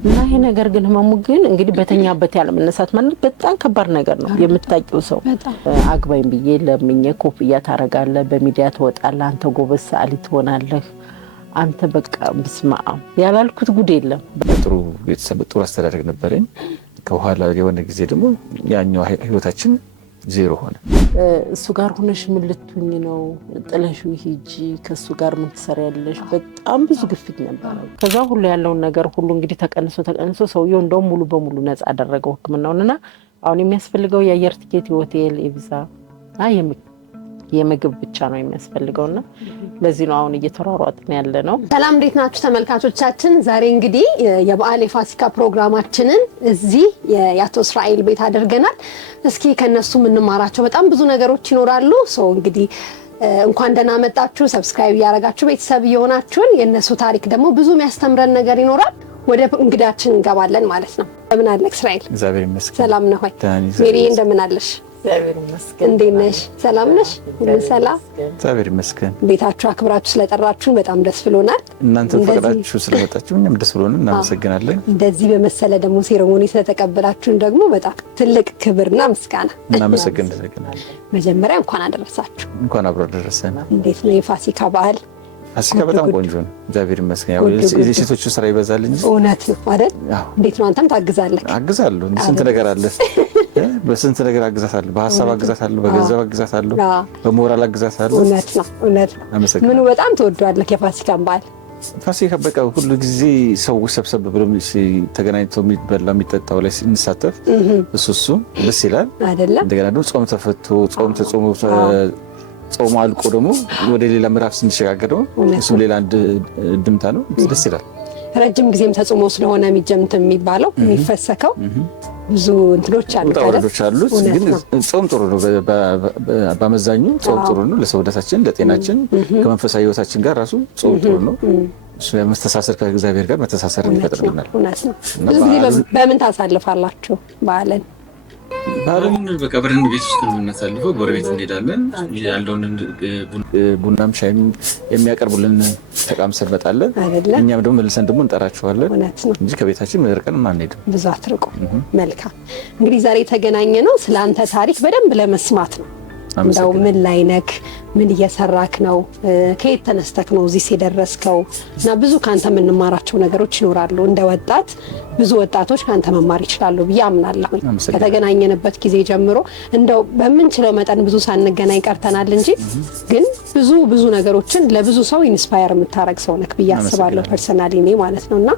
እና ይሄ ነገር ግን ህመሙ ግን እንግዲህ በተኛበት ያለ መነሳት ማለት በጣም ከባድ ነገር ነው። የምታውቂው ሰው አግባኝ ብዬ ለምኜ ኮፍያ ታረጋለህ፣ በሚዲያ ትወጣለህ፣ አንተ ጎበዝ ሰዓሊ ትሆናለህ፣ አንተ በቃ ብስማ ያላልኩት ጉድ የለም። ጥሩ ቤተሰብ ጥሩ አስተዳደግ ነበረኝ። ከኋላ የሆነ ጊዜ ደግሞ ያኛው ህይወታችን ዜሮ ሆነ። እሱ ጋር ሆነሽ ምን ልትሆኚ ነው? ጥለሽው ሂጂ፣ ከሱ ጋር ምን ትሰሪያለሽ? በጣም ብዙ ግፊት ነበር። ከዛ ሁሉ ያለውን ነገር ሁሉ እንግዲህ ተቀንሶ ሰውየው እንደውም ሙሉ በሙሉ ነፃ አደረገው ህክምናውንና አሁን የሚያስፈልገው የአየር ቲኬት፣ የሆቴል፣ የቪዛ የምግብ ብቻ ነው የሚያስፈልገውና ለዚህ ነው አሁን እየተሯሯጥን ያለ ነው። ሰላም እንዴት ናችሁ ተመልካቾቻችን? ዛሬ እንግዲህ የበዓል የፋሲካ ፕሮግራማችንን እዚህ የአቶ እስራኤል ቤት አድርገናል። እስኪ ከነሱ ምንማራቸው በጣም ብዙ ነገሮች ይኖራሉ። እንግዲህ እንኳን ደህና መጣችሁ። ሰብስክራይብ ያደረጋችሁ ቤተሰብ የሆናችሁን የነሱ ታሪክ ደግሞ ብዙ የሚያስተምረን ነገር ይኖራል። ወደ እንግዳችን እንገባለን ማለት ነው። እንደምን አለክ እስራኤል? እግዚአብሔር ይመስገን። ሰላም ነው ወይ? ሜሪ እንደምን አለሽ? እግዚአብሔር ይመስገን። እንዴት ነሽ? ሰላም ነሽ? ሁሉ ሰላም? እግዚአብሔር ይመስገን። ቤታችሁ አክብራችሁ ስለጠራችሁን በጣም ደስ ብሎናል። እናንተም ፈቅዳችሁ ስለመጣችሁ እኛም ደስ ብሎናል፣ እናመሰግናለን። እንደዚህ በመሰለ ደግሞ ሴሬሞኒ ስለተቀበላችሁን ደግሞ በጣም ትልቅ ክብርና ምስጋና እናመሰግናለን። መጀመሪያ እንኳን አደረሳችሁ። እንኳን አብሮ አደረሰን። እንዴት ነው የፋሲካ በዓል? ፋሲካ በጣም ቆንጆ ነው፣ እግዚአብሔር ይመስገን። ያው የሴቶቹ ስራ ይበዛል እንጂ እውነት ነው አይደል? እንዴት ነው አንተም ታግዛለህ? አግዛለሁ። ስንት ነገር አለ፣ በስንት ነገር አግዛታለሁ። በሀሳብ አግዛታለሁ፣ በገንዘብ አግዛታለሁ፣ በሞራል አግዛታለሁ። እውነት ነው። ምኑ በጣም ተወዷል የፋሲካን በዓል? ፋሲካ በቃ ሁሉ ጊዜ ሰው ሰብሰብ ብሎ ተገናኝቶ የሚበላ የሚጠጣው ላይ እንሳተፍ፣ እሱ ደስ ይላል አይደለ? እንደገና ደግሞ ጾም ተፈቶ ጾም ተጾሞ ጾም አልቆ ደግሞ ወደ ሌላ ምዕራፍ ስንሸጋገር ደግሞ እሱ ሌላ ድምታ ነው፣ ደስ ይላል። ረጅም ጊዜም ተጾሞ ስለሆነ የሚባለው የሚፈሰከው ብዙ እንትኖች አሉት አሉት። ግን ጾም ጥሩ ነው፣ በአመዛኙ ጾም ጥሩ ነው ለሰውነታችን፣ ለጤናችን፣ ከመንፈሳዊ ህይወታችን ጋር ራሱ ጾም ጥሩ ነው። እሱ መስተሳሰር ከእግዚአብሔር ጋር መተሳሰር ይፈጥርልናል። ብዙ ጊዜ በምን ታሳልፋላችሁ በዓልን? በቀብርን ቤት ውስጥ ነው የምናሳልፈው። ጎረቤት እንሄዳለን፣ ያለውን ቡናም ሻይም የሚያቀርቡልን ተቃምሰን እንመጣለን። እኛም ደግሞ መልሰን ደግሞ እንጠራቸዋለን እንጂ ከቤታችን መርቀን አንሄድም። ብዙ አትርቁ። መልካም እንግዲህ ዛሬ የተገናኘ ነው ስለ አንተ ታሪክ በደንብ ለመስማት ነው። እንደው ምን ላይ ነክ፣ ምን እየሰራክ ነው፣ ከየት ተነስተክ ነው እዚህ የደረስከው? እና ብዙ ካንተ የምንማራቸው ነገሮች ይኖራሉ። እንደ ወጣት ብዙ ወጣቶች ካንተ መማር ይችላሉ ብዬ አምናለሁ። ከተገናኘንበት ጊዜ ጀምሮ እንደው በምንችለው መጠን ብዙ ሳንገናኝ ቀርተናል እንጂ ግን ብዙ ነገሮችን ለብዙ ሰው ኢንስፓየር የምታረግ ሰው ነክ ብዬ አስባለሁ፣ ፐርሰናሊ እኔ ማለት ነውና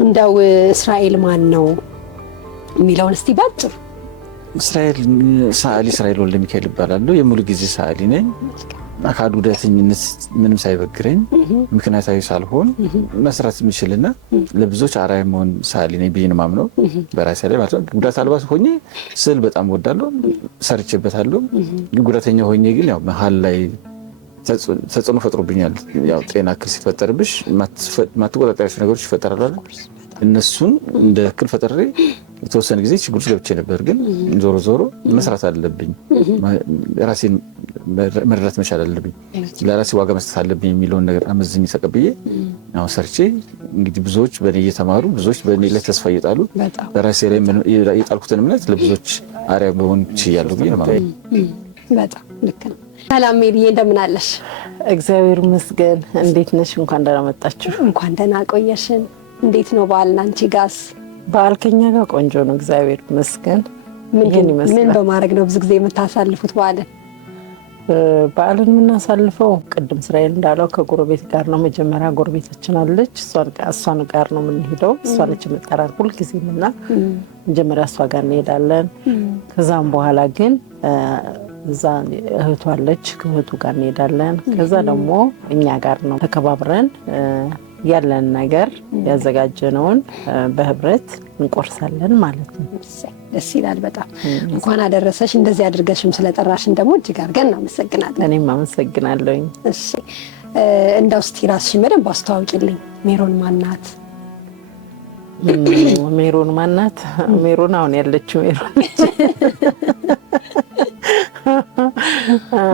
እንደው እስራኤል ማን ነው የሚለውን እስቲ ባጭሩ። እስራኤል ወልደ ሚካኤል ይባላል። የሙሉ ጊዜ ሰዓሊ ነኝ። አካል ጉዳተኝነት ምንም ሳይበግረኝ ምክንያታዊ ሳልሆን መስራት የምችልና ለብዙዎች አርአያ መሆን ሰዓሊ ነኝ ብዬ ነው የማምነው በራሴ ላይ ማለት ነው። ጉዳት አልባ ሆኜ ስዕል በጣም ወዳለሁ፣ ሰርቼበታለሁ። ጉዳተኛ ሆኜ ግን ያው መሀል ላይ ተጽዕኖ ፈጥሮብኛል። ያው ጤና እክል ሲፈጠርብሽ ማትቆጣጠሪያቸው ነገሮች ይፈጠራሉ። እነሱን እንደ እክል ፈጥሬ የተወሰነ ጊዜ ችግር ውስጥ ገብቼ ነበር። ግን ዞሮ መስራት አለብኝ፣ ራሴን መረዳት መቻል አለብኝ፣ ለራሴ ዋጋ መስጠት አለብኝ የሚለውን ነገር አመዝኜ ተቀብዬ አሁን ሰርቼ እንግዲህ ብዙዎች በእኔ እየተማሩ ብዙዎች በእኔ ላይ ተስፋ እየጣሉ በራሴ ላይ የጣልኩትን እምነት ለብዙዎች አርአያ መሆን ችያለሁ ብዬ ነው ማለት ነው። በጣም ልክ ነው። ሰላም ሜሪዬ እንደምን አለሽ? እግዚአብሔር ይመስገን። እንዴት ነሽ? እንኳን ደህና መጣችሁ። እንኳን ደህና ቆየሽን። እንዴት ነው በዓልና አንቺ ጋስ? በዓል ከኛ ጋር ቆንጆ ነው፣ እግዚአብሔር ይመስገን። ምን በማድረግ ነው ብዙ ጊዜ የምታሳልፉት በዓልን? በዓልን የምናሳልፈው ቅድም እስራኤል እንዳለው ከጎረቤት ጋር ነው። መጀመሪያ ጎረቤታችን አለች፣ እሷን ጋር ነው የምንሄደው። እሷ ነች የምጠራን ሁልጊዜም እና መጀመሪያ እሷ ጋር እንሄዳለን። ከዛም በኋላ ግን እዛ እህቷ አለች፣ ከእህቱ ጋር እንሄዳለን። ከዛ ደግሞ እኛ ጋር ነው ተከባብረን ያለን ነገር ያዘጋጀነውን በህብረት እንቆርሳለን ማለት ነው። ደስ ይላል በጣም። እንኳን አደረሰሽ። እንደዚህ አድርገሽም ስለጠራሽን ደግሞ እጅግ አድርገን እናመሰግናለን። እኔም አመሰግናለሁ። እሺ እንደው እስቲ ራስሽን በደንብ አስተዋውቂልኝ። ሜሮን ማናት? ሜሮን ማናት? ሜሮን አሁን ያለችው ሜሮን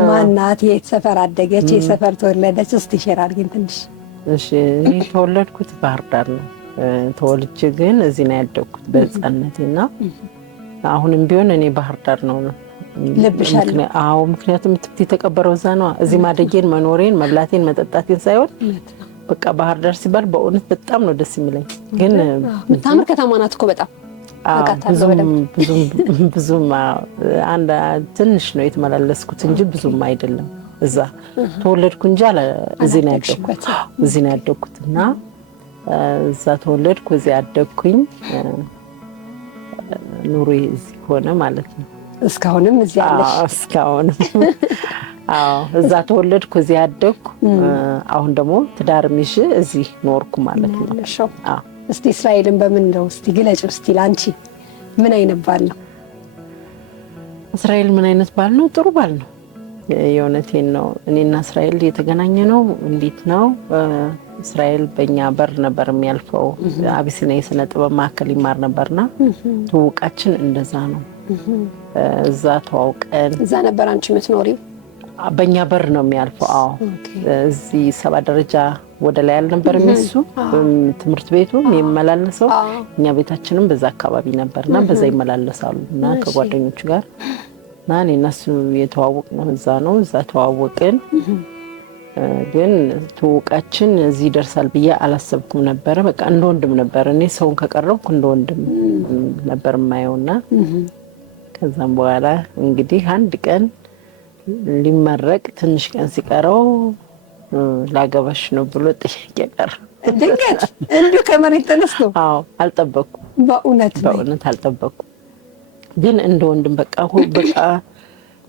ማናት? የት ሰፈር አደገች? የት ሰፈር ተወለደች? እስቲ ሼር አድርጊን ትንሽ። እሺ እኔ ተወለድኩት ባህር ዳር ነው። ተወልጄ ግን እዚህ ነው ያደግኩት በህፃንነቴና አሁንም ቢሆን እኔ ባህር ዳር ነው ልብሻል። አዎ ምክንያቱም ትብት የተቀበረው እዛ ነው። እዚህ ማደጌን መኖሬን መብላቴን መጠጣቴን ሳይሆን በቃ ባህር ዳር ሲባል በእውነት በጣም ነው ደስ የሚለኝ። ግን ምታምር ከተማ ናት እኮ በጣም ብዙም አንድ ትንሽ ነው የተመላለስኩት እንጂ ብዙም አይደለም። እዛ ተወለድኩ እንጂ እዚህ ነው ያደግኩትና እዛ ተወለድኩ እዚህ አደግኩኝ። ኑሮዬ እዚህ ሆነ ማለት ነው። እስካሁንም እዚህ አለሽ? እስካሁንም እዛ ተወለድኩ እዚህ አደግኩ። አሁን ደግሞ ትዳርም ይዤ እዚህ ኖርኩ ማለት ነው። እስቲ እስራኤልን በምን ነው እስቲ ግለጪው እስቲ ላንቺ ምን አይነት ባል ነው? እስራኤል ምን አይነት ባል ነው? ጥሩ ባል ነው። የእውነቴን ነው። እኔና እስራኤል የተገናኘ ነው። እንዴት ነው? እስራኤል በእኛ በር ነበር የሚያልፈው። አቢሲኒያ የስነ ጥበብ ማዕከል ይማር ነበርና ትውውቃችን እንደዛ ነው። እዛ ተዋውቀን እዛ ነበር አንቺ የምትኖሪው? በእኛ በር ነው የሚያልፈው። አዎ እዚህ 7 ደረጃ ወደ ላይ አልነበረም እሱ ትምህርት ቤቱ የሚመላለሰው። እኛ ቤታችንም በዛ አካባቢ ነበርና በዛ ይመላለሳሉ እና ከጓደኞቹ ጋር እና እኔና እሱ የተዋወቅነው እዛ ነው። እዛ ተዋወቅን። ግን ትውውቃችን እዚህ ይደርሳል ብዬ አላሰብኩም ነበር። በቃ እንደ ወንድም ነበር። እኔ ሰውን ከቀረብኩ እንደ ወንድም ነበር የማየውና ከዛም በኋላ እንግዲህ አንድ ቀን ሊመረቅ ትንሽ ቀን ሲቀረው ላገባሽ ነው ብሎ ጥያቄ ቀረ። ድንገት እንዲሁ ከመሬት ተነስቶ? አዎ አልጠበቅኩም። በእውነት አልጠበቅኩም። ግን እንደ ወንድም በቃ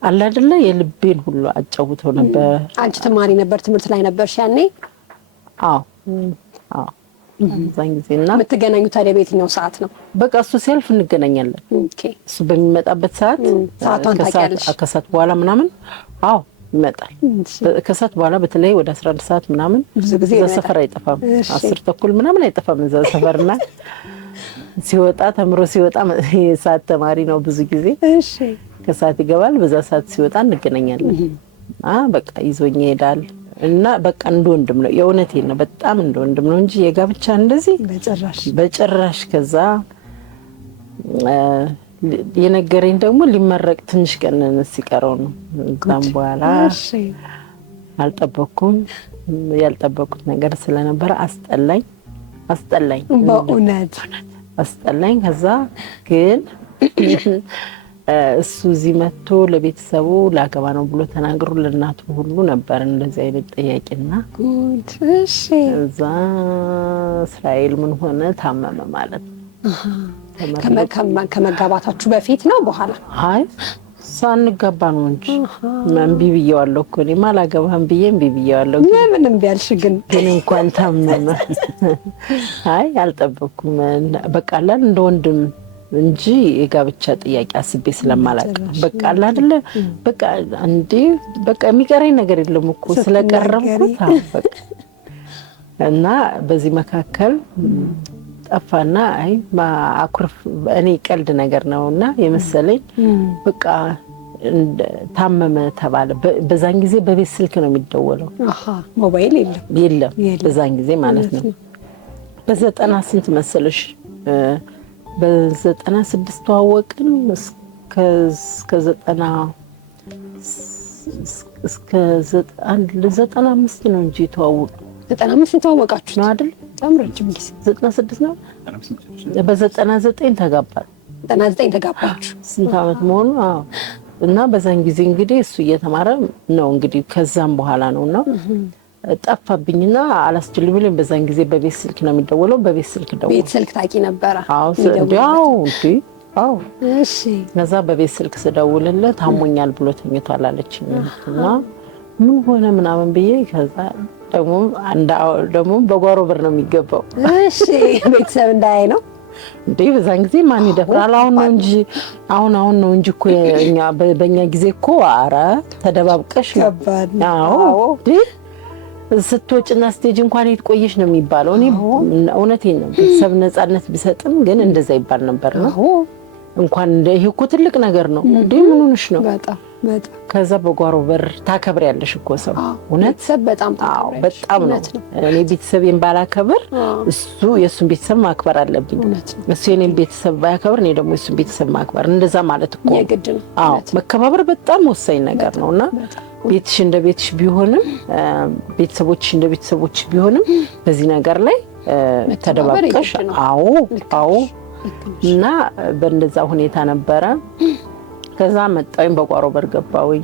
አለ አይደለ የልቤን ሁሉ አጫውተው ነበር። አንቺ ተማሪ ነበር? ትምህርት ላይ ነበርሽ ያኔ? አዎ እዛን ጊዜና የምትገናኙ ታዲያ በየትኛው ሰዓት ነው? በቃ እሱ ሲያልፍ እንገናኛለን። እሱ በሚመጣበት ሰዓቷን ታውቂያለሽ? ከሰዓት በኋላ ምናምን ይመጣል። ከሰዓት በኋላ በተለይ ወደ 11 ሰዓት ምናምን እዛ ሰፈር አይጠፋም። 10 ተኩል ምናምን አይጠፋም እዛ ሰፈርና ሲወጣ ተምሮ ሲወጣ የሰዓት ተማሪ ነው ብዙ ጊዜ። ከሰዓት ይገባል። በዛ ሰዓት ሲወጣ እንገናኛለን። በቃ ይዞኝ ይሄዳል እና በቃ እንደ ወንድም ነው። የእውነቴን ነው። በጣም እንደ ወንድም ነው እንጂ የጋብቻ እንደዚህ በጭራሽ። ከዛ የነገረኝ ደግሞ ሊመረቅ ትንሽ ቀን ሲቀረው ነው። እዛም በኋላ አልጠበቅኩም። ያልጠበቁት ነገር ስለነበረ አስጠላኝ። በእውነት አስጠላኝ። ከዛ ግን እሱ እዚህ መጥቶ ለቤተሰቡ ላገባ ነው ብሎ ተናግሮ ለእናቱ ሁሉ ነበር እንደዚህ አይነት ጥያቄና እዛ እስራኤል ምን ሆነ? ታመመ ማለት ነው። ከመጋባታችሁ በፊት ነው በኋላ? አይ ሳንጋባ ነው እንጂ እምቢ ብዬዋለሁ እኮ እኔማ አላገባህም ብዬ እምቢ ብዬዋለሁ። ለምን እምቢ አልሽ? ግን እንኳን ታመመ። አይ አልጠበቅኩም። በቃ አላል እንደ ወንድም እንጂ የጋብቻ ጥያቄ አስቤ ስለማላውቅ በቃ አላ አይደለ በቃ እንዴ በቃ የሚቀረኝ ነገር የለም እኮ ስለቀረብኩት በቃ እና በዚህ መካከል ጠፋና አኩርፍ እኔ ቀልድ ነገር ነውና የመሰለኝ በቃ ታመመ ተባለ። በዛን ጊዜ በቤት ስልክ ነው የሚደወለው። ሞባይል የለም በዛን ጊዜ ማለት ነው። በ90 ስንት መሰለሽ? በ96 ተዋወቅን እስከ 95 ነው እንጂ ተዋወቅን። 95 ተዋወቃችሁ ነው አይደል? በጣም ረጅም ጊዜ። 96 ነው። በ99 ተጋባን። 99 ተጋባችሁ። ስንት ዓመት መሆኑ? አዎ። እና በዛን ጊዜ እንግዲህ እሱ እየተማረ ነው እንግዲህ ከዛም በኋላ ነውና ጠፋብኝና አላስችል ብለኝ በዛን ጊዜ በቤት ስልክ ነው የሚደወለው። በቤት ስልክ ደወለ። ቤት ስልክ ታቂ ነበር? አዎ እሺ። ከዛ በቤት ስልክ ስደውልለት ታሞኛል ብሎ ተኝቷል አለችኝ እና ምን ሆነ ምናምን ብዬ ከዛ ደግሞ በጓሮ በር ነው የሚገባው። እሺ ቤተሰብ እንዳያይ ነው እንዴ? በዛን ጊዜ ማን ይደፍራል? አሁን ነው እንጂ እኮ እኛ በእኛ ጊዜ እኮ ኧረ ተደባብቀሽ ነው። አዎ ስትወጭና ስቴጅ እንኳን የት ቆየሽ ነው የሚባለው። እኔ እውነቴን ነው ቤተሰብ ነፃነት ቢሰጥም ግን እንደዛ ይባል ነበር ነው። እንኳን ይሄ እኮ ትልቅ ነገር ነው እንዴ? ምን ሆነሽ ነው? ከዛ በጓሮ በር ታከብሪያለሽ እኮ ሰው እውነት በጣም በጣም ነው። እኔ ቤተሰቤን ባላከብር እሱ የሱን ቤተሰብ ማክበር አለብኝ። እሱ የኔን ቤተሰብ ባያከብር እኔ ደግሞ የሱን ቤተሰብ ማክበር እንደዛ ማለት እኮ የግድ ነው። መከባበር በጣም ወሳኝ ነገር ነውና ቤትሽ እንደ ቤትሽ ቢሆንም ቤተሰቦችሽ እንደ ቤተሰቦች ቢሆንም በዚህ ነገር ላይ ተደባብቀሽ አዎ እና በእንደዛ ሁኔታ ነበረ። ከዛ መጣሁኝ በጓሮ በር ገባሁኝ።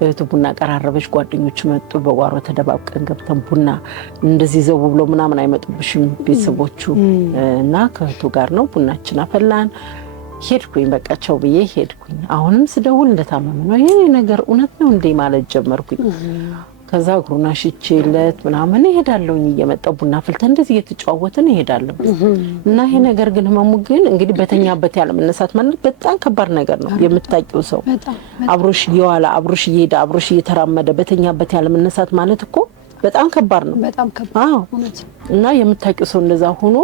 እህቱ ቡና ቀራረበች፣ ጓደኞች መጡ። በጓሮ ተደባብቀን ገብተን ቡና እንደዚህ ዘው ብሎ ምናምን አይመጡብሽም ቤተሰቦቹ እና ከእህቱ ጋር ነው ቡናችን አፈላን። ሄድኩኝ በቃ ቻው ብዬ ሄድኩኝ። አሁንም ስደውል እንደታመመ ነው ይሄ ነገር እውነት ነው እንዴ ማለት ጀመርኩኝ። ከዛ እግሩን አሽቼለት ምናምን እሄዳለሁኝ እየመጣሁ ቡና ፍልተን እንደዚህ እየተጫወትን እሄዳለሁ እና ይሄ ነገር ግን ህመሙ ግን እንግዲህ በተኛበት ያለ መነሳት ማለት በጣም ከባድ ነገር ነው። የምታውቂው ሰው አብሮሽ እየዋለ አብሮሽ እየሄደ አብሮሽ እየተራመደ በተኛበት ያለ መነሳት ማለት እኮ በጣም ከባድ ነው። በጣም ከባድ እና የምታውቂው ሰው እንደዛ ሆኖ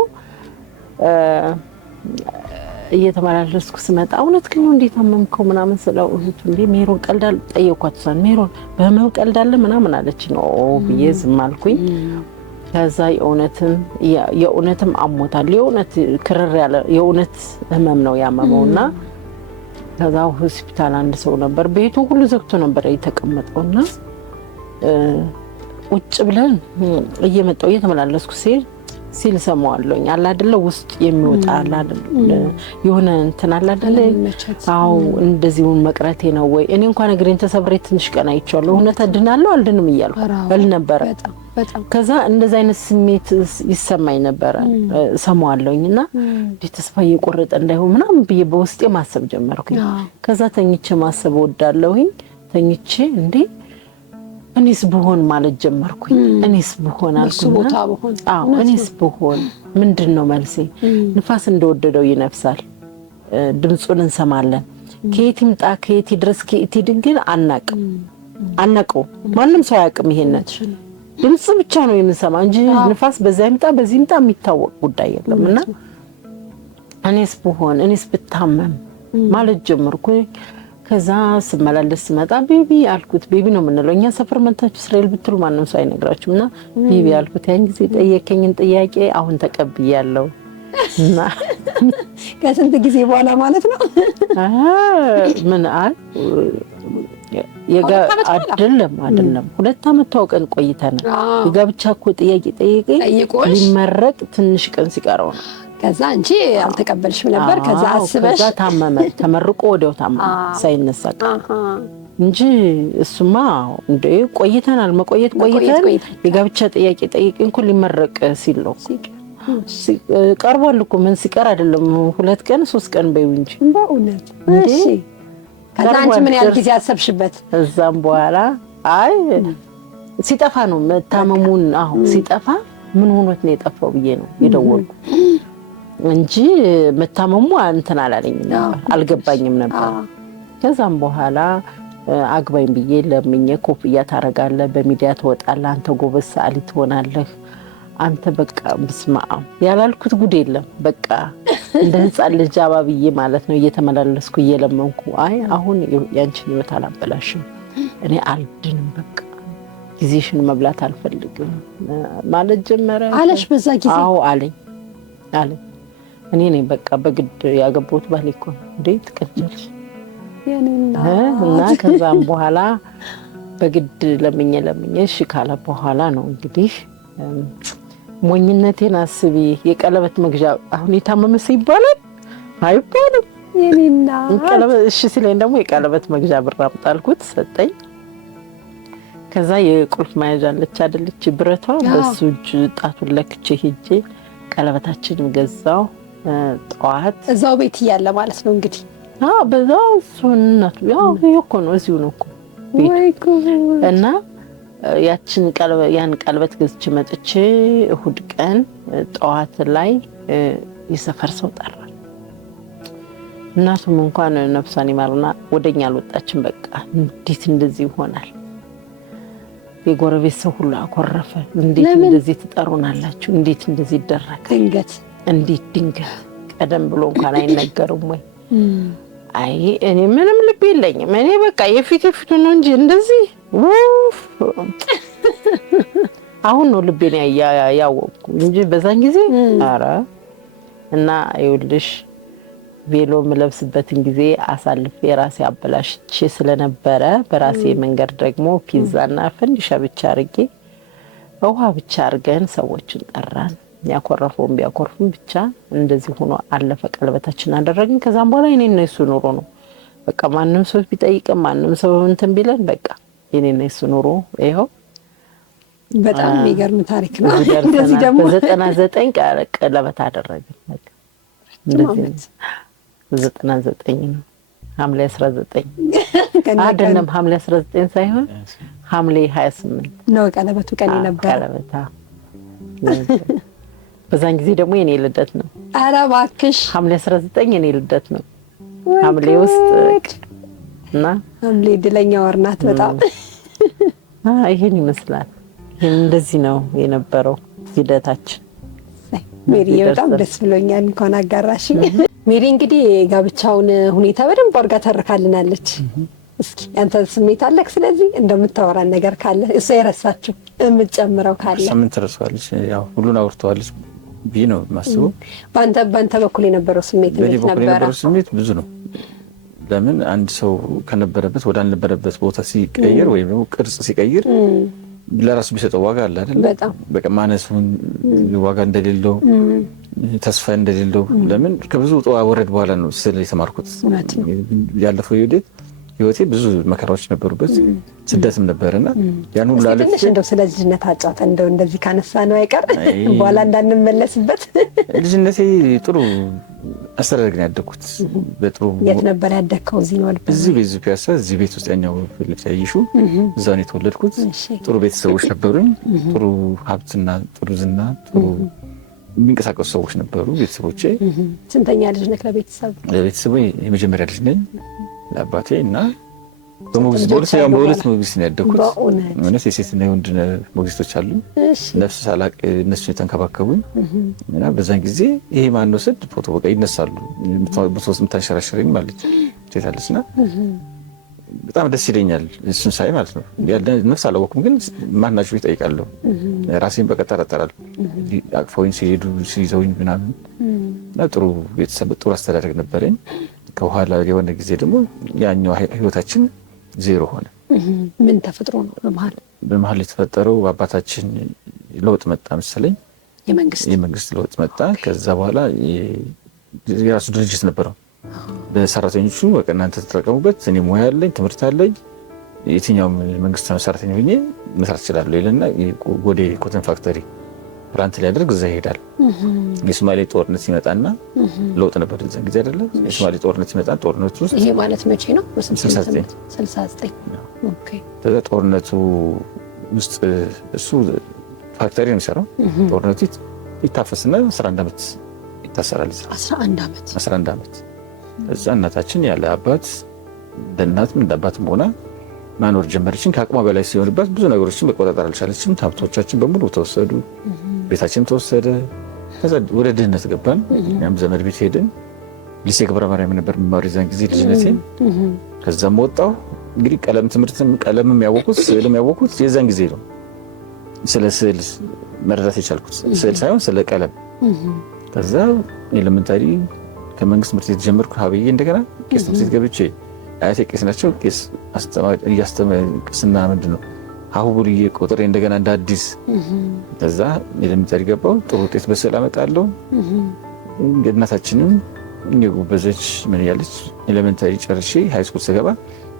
እየተመላለስኩ ስመጣ እውነት ግን እንዴት አመምከው ምናምን ስለው እህቱ እንዴ ሜሮን ቀልዳል ጠየኳት። እሷን ሜሮን በህመም ቀልዳለ ምናምን አለች ነው ብዬ ዝም አልኩኝ። ከዛ የእውነትም አሞታል። የእውነት ክርር ያለ የእውነት ህመም ነው ያመመውና ከዛ ሆስፒታል አንድ ሰው ነበር ቤቱ ሁሉ ዘግቶ ነበር የተቀመጠውና ቁጭ ብለን እየመጣው እየተመላለስኩ ሲል ሰማዋለሁኝ። አላ አይደለ ውስጥ የሚወጣ አላ አይደለ የሆነ እንትን አላ አይደለ አው እንደዚሁ መቅረቴ ነው ወይ እኔ እንኳን እግሬን ተሰብሬ ትንሽ ቀን አይቻለሁ። እውነት አድናለሁ አልድንም እያልኩ ነበር። ከዛ እንደዛ አይነት ስሜት ይሰማኝ ነበር ሰማዋለሁኝና ተስፋ እየቆረጠ እንዳይሆን ምናምን ብዬ በውስጤ ማሰብ ጀመርኩኝ። ከዛ ተኝቼ ማሰብ ወዳለሁኝ። ተኝቼ እንዴ እኔስ ብሆን ማለት ጀመርኩኝ። እኔስ ብሆን አልኩና እኔስ ብሆን ምንድነው መልሴ? ንፋስ እንደወደደው ይነፍሳል፣ ድምጹን እንሰማለን። ከየት ይምጣ ከየት ድረስ ከየት ድንግል አናቀው ማንም ሰው ያቅም ይሄንን ድምጽ ብቻ ነው የምንሰማ እንጂ ንፋስ በዛ ይምጣ በዚህ ይምጣ የሚታወቅ ጉዳይ የለምና እኔስ ብሆን እኔስ ብታመም ማለት ጀመርኩኝ። ከዛ ስመላለስ ስመጣ ቤቢ አልኩት። ቤቢ ነው የምንለው እኛ ሰፈር መጣች እስራኤል ብትሉ ማንም ሰው አይነግራችሁምና ቤቢ አልኩት። ያን ጊዜ ጠየቀኝን ጥያቄ አሁን ተቀብያለሁ እና ከስንት ጊዜ በኋላ ማለት ነው? ምን አይደለም 2 አመት ተዋውቀን ቆይተናል። የጋብቻ እኮ ጥያቄ ጠየቀኝ ሊመረቅ ትንሽ ቀን ሲቀረው ነው። ከዛ አንቺ አልተቀበልሽም ነበር። ከዛ አስበሽ ከዛ ታመመ፣ ተመርቆ ወዲያው ታመመ ሳይነሳ እንጂ እሱማ እንደ ቆይተናል። ቆይተን የጋብቻ ጥያቄ ጠይቀኝ እኮ ሊመረቅ ሲል ነው። ቀርቧል እኮ ምን ሲቀር አይደለም 2 ቀን 3 ቀን በይው እንጂ በእውነት እሺ። ከዛ አንቺ ምን ያህል ጊዜ አሰብሽበት? እዛም በኋላ ሲጠፋ ነው መታመሙን ሲጠፋ ምን ሆኖት ነው የጠፋው ብዬ ነው የደወልኩ እንጂ መታመሙ እንትን አላለኝም ነበር፣ አልገባኝም ነበር። ከዛም በኋላ አግባኝ ብዬ ለምኜ ኮፍያ ታረጋለህ፣ በሚዲያ ትወጣለህ፣ አንተ ጎበዝ ሰዓሊ ትሆናለህ፣ አንተ በቃ ብስማ ያላልኩት ጉድ የለም። በቃ እንደ ህፃን ልጅ አባብዬ ማለት ነው እየተመላለስኩ እየለመንኩ አሁን ያንቺን ህይወት አላበላሽም፣ እኔ አልድንም፣ በቃ ጊዜሽን መብላት አልፈልግም ማለት ጀመረ። አለሽ በዛ ጊዜ? አዎ አለኝ። እኔ ነኝ በቃ በግድ ያገባሁት ባሌ እኮ ነው እንዴ ትቀልጃለሽ እና ከዛም በኋላ በግድ ለምኜ እሺ ካለ በኋላ ነው እንግዲህ ሞኝነቴን አስቢ። የቀለበት መግዣ አሁን የታመመ ሰው ይባላል አይባልም። የኔና ቀለበት እሺ ሲለኝ ደግሞ የቀለበት መግዣ ብር አምጣልኩት ሰጠኝ። ከዛ የቁልፍ መያዣ አለች አይደለች ብረቷ፣ በሱ እጅ ጣቱን ለክቼ ሄጄ ቀለበታችንን ገዛው። ጠዋት እዛው ቤት እያለ ማለት ነው እንግዲህ በዛው ሱነቱ ያው እኮ ነው እዚሁ ነው እኮ ቤት እና ያን ቀለበት ገዝቼ መጥቼ እሁድ ቀን ጠዋት ላይ የሰፈር ሰው ጠራ። እናቱም እንኳን ነፍሷን ይማርና ወደኛ አልወጣችም። በቃ እንዴት እንደዚህ ይሆናል? የጎረቤት ሰው ሁሉ አኮረፈ። እንዴት እንደዚህ ትጠሩናላችሁ? እንዴት እንደዚህ ይደረጋል? ድንገት እንዴት ድንገት ቀደም ብሎ እንኳን አይነገርም ወይ? አይ እኔ ምንም ልብ የለኝም። እኔ በቃ የፊቱ ነው እንጂ እንደዚህ አሁን ነው ልቤን ያወቅኩ እንጂ በዛን ጊዜ ኧረ እና ይኸውልሽ ቬሎ የምለብስበትን ጊዜ አሳልፌ ራሴ አበላሽቼ ስለነበረ በራሴ መንገድ ደግሞ ፒዛና ፈንዲሻ ብቻ አድርጌ ውሃ ብቻ አድርገን ሰዎችን ጠራን። ያኮረፈውን ቢያኮርፉም ብቻ እንደዚህ ሆኖ አለፈ። ቀለበታችን አደረግን። ከዛም በኋላ እኔና እሱ ኑሮ ነው በቃ ማንም ሰው ቢጠይቅም ማንም ሰው እንትን ቢለን በቃ እኔና እሱ ኑሮ ይኸው። በጣም የሚገርም ታሪክ ነው። እንደዚህ ደግሞ በ99 ቀለበት አደረግን። በቃ እንደዚህ 99 ነው ሐምሌ 19 አይደለም ሐምሌ 19 ሳይሆን ሐምሌ 28 ነው ቀለበቱ ቀን ነበር። ቀለበታ በዛን ጊዜ ደግሞ የኔ ልደት ነው። ኧረ እባክሽ ሐምሌ 19 የኔ ልደት ነው። ሐምሌ ውስጥ እና ሐምሌ ድለኛ ወር ናት በጣም። ይሄን ይመስላል። እንደዚህ ነው የነበረው ልደታችን። ሜሪ በጣም ደስ ብሎኛል እንኳን አጋራሽ። ሜሪ እንግዲህ የጋብቻውን ሁኔታ በደንብ አድርጋ ተርካልናለች። እስኪ አንተ ስሜት አለክ? ስለዚህ እንደምታወራን ነገር ካለ እሷ የረሳችው የምትጨምረው ካለ? ምን ትረሳለች? ያው ሁሉን አውርተዋለች ቢ ነው ማስበው። በአንተ በኩል የነበረው ስሜት እንዴት ነበር? የነበረው ስሜት ብዙ ነው። ለምን አንድ ሰው ከነበረበት ወደ አልነበረበት ቦታ ሲቀየር ወይም ደግሞ ቅርጽ ሲቀይር ለራሱ ቢሰጠው ዋጋ አለ አይደል? በቃ ማነሱን ዋጋ እንደሌለው ተስፋ እንደሌለው። ለምን ከብዙ ውጣ ወረድ በኋላ ነው ስለ የተማርኩት። ያለፈው ህይወቴ ብዙ መከራዎች ነበሩበት፣ ስደትም ነበርና ያን ሁሉ አለፈ። ትንሽ እንደው ስለ ልጅነት አጫውተን እንደው እንደዚህ ካነሳ ነው አይቀር በኋላ እንዳንመለስበት። ልጅነቴ ጥሩ አስተዳደግ ነው ያደግኩት። በጥሩ የት ነበር ያደግከው? እዚህ ነው አልበ እዚህ ቤት ፒያሳ፣ እዚህ ቤት ውስጥ ያኛው ፊልም ታይሹ እዛው ነው የተወለድኩት። ጥሩ ቤተሰቦች ነበሩኝ። ጥሩ ሀብትና ጥሩ ዝና፣ ጥሩ የሚንቀሳቀሱ ሰዎች ነበሩ ቤተሰቦቼ። ስንተኛ ልጅ ነህ ለቤተሰብ? ለቤተሰቦቼ የመጀመሪያ ልጅ ነኝ። ለአባቴ እና በሁለት ሞግዚት ነው ያደግኩት። እውነት የሴትና የወንድ ሞግዚቶች አሉ። ነፍስ ሳላቅ እነሱን የተንከባከቡኝ እና በዛን ጊዜ ይሄ ማነው ስድ ፎቶ በቃ ይነሳሉ። የምታንሸራሸረኝ ማለት ሴት አለች እና በጣም ደስ ይለኛል እሱን ሳይ ማለት ነው። ነፍስ አላወኩም ግን ማናቸው ይጠይቃለሁ። ራሴን በቃ ጠረጠራለሁ። አቅፈውኝ ሲሄዱ ሲይዘውኝ ምናምን እና ጥሩ ቤተሰብ ጥሩ አስተዳደግ ነበረኝ። ከኋላ የሆነ ጊዜ ደግሞ ያኛው ህይወታችን ዜሮ ሆነ። ምን ተፈጥሮ ነው በመሀል የተፈጠረው? አባታችን ለውጥ መጣ መሰለኝ፣ የመንግስት ለውጥ መጣ። ከዛ በኋላ የራሱ ድርጅት ነበረው። በሰራተኞቹ በቃ እናንተ ተጠቀሙበት፣ እኔ ሙያ አለኝ፣ ትምህርት አለኝ፣ የትኛውም መንግስት ሰራተኛ ሆኜ መስራት እችላለሁ ይልና ጎዴ ኮተን ፋክተሪ ፕላንት ሊያደርግ እዛ ይሄዳል። የሶማሌ ጦርነት ሲመጣና ለውጥ ነበር እዛ ጊዜ አይደለም። የሶማሌ ጦርነት ሲመጣ ጦርነቱ ውስጥ ይሄ ማለት መቼ ነው? 69 ኦኬ። ጦርነቱ ውስጥ እሱ ፋክተሪ ነው የሚሰራው። ጦርነቱ ይታፈስና 11 ዓመት ይታሰራል። 11 ዓመት እዛ እናታችን ያለ አባት ለእናትም እንደ አባትም ሆና ማኖር ጀመረችን። ከአቅሟ በላይ ሲሆንባት ብዙ ነገሮችን መቆጣጠር አልቻለችም። ሀብቶቻችን በሙሉ ተወሰዱ፣ ቤታችን ተወሰደ። ከዛ ወደ ድህነት ገባን። እኛም ዘመድ ቤት ሄድን። ሊሴ ገብረ ማርያም ነበር የምማረው የዛን ጊዜ ልጅነቴ። ከዛም ወጣሁ። እንግዲህ ቀለም ትምህርትም ቀለምም ያወኩት ስዕልም ያወኩት የዛን ጊዜ ነው። ስለ ስዕል መረዳት የቻልኩት ስዕል ሳይሆን ስለ ቀለም። ከዛ ኤሌመንታሪ ከመንግስት ትምህርት ቤት ጀመርኩ። ሀብዬ እንደገና ቄስ ትምህርት ቤት ገብቼ አያቴ ቄስ ናቸው። ቄስ ቅስና ምንድን ነው አሁ ብዬ ቆጥሬ እንደገና እንደ አዲስ ከዛ ኤሌመንታሪ ገባሁ። ጥሩ ውጤት በስዕል አመጣለሁ። እናታችንም እየጎበዘች ምን እያለች ኤሌመንታሪ ጨርሼ ሃይስኩል ስገባ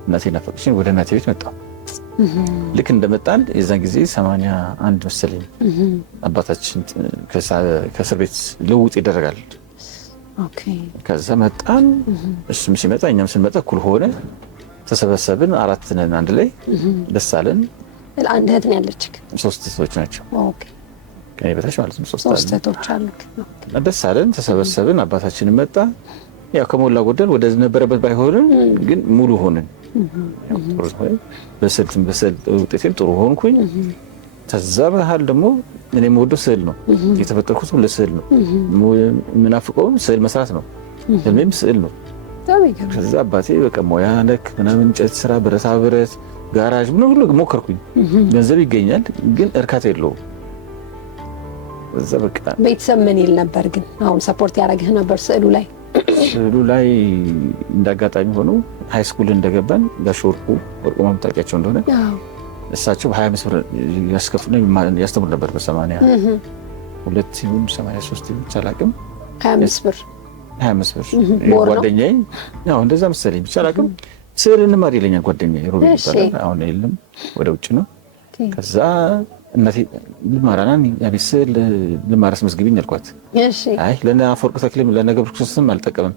እናቴ ናፈቀችኝ። ወደ እናቴ ቤት መጣሁ። ልክ እንደመጣን የዛን ጊዜ 81 መሰለኝ አባታችን ከእስር ቤት ልውውጥ ይደረጋል። ከዛ መጣን። እሱም ሲመጣ እኛም ስንመጣ እኩል ሆነ። ተሰበሰብን። 4 ነን አንድ ላይ ደስ አለን። አንድ እህት ነው ያለች? 3 እህቶች ናቸው ከኔ በታች ማለት ነው። 3 እህቶች አሉ። ደስ አለን፣ ተሰበሰብን። አባታችንም መጣ። ያው ከሞላ ጎደል ወደ ነበረበት ባይሆንም ግን ሙሉ ሆንን። በስዕል ውጤቴም ጥሩ ሆንኩኝ። ከዛ ባህል ደግሞ እኔ የምወደው ስዕል ነው። የተፈጠርኩትም ለስዕል ነው። የምናፍቀውም ስዕል መስራት ነው። ህልሜም ስዕል ነው። ከዛ አባቴ በቃ ሙያ ነክ ምናምን እንጨት ስራ፣ ብረታ ብረት፣ ጋራጅ ምን ሁሉ ሞከርኩኝ። ገንዘብ ይገኛል ግን እርካታ የለውም። እዛ በቃ ቤተሰብ ምን ይል ነበር ግን? አሁን ሰፖርት ያደረግህ ነበር ስዕሉ ላይ? ስዕሉ ላይ እንዳጋጣሚ ሆኖ ሃይ ስኩል እንደገባን ጋሽ ወርቁ ማምጣቂያቸው እንደሆነ እሳቸው በ25 ብር ያስተምሩ ነበር። በ82 ይሁን 83 ይሁን አላውቅም። 25 ብር ጓደኛዬ ያው እንደዛ መሰለኝ ብቻ አላውቅም። ስዕል እንማር ይለኛል ጓደኛዬ ሮቤል ይባላል። አሁን የለም ወደ ውጭ ነው። ከዛ እናቴ ልማራና ያቤት ስዕል ልማር አስመዝግቢኝ አልኳት። አይ ለእነ አፈወርቅ ተክሌም ለእነ ገብረ ክርስቶስም አልጠቀምም፣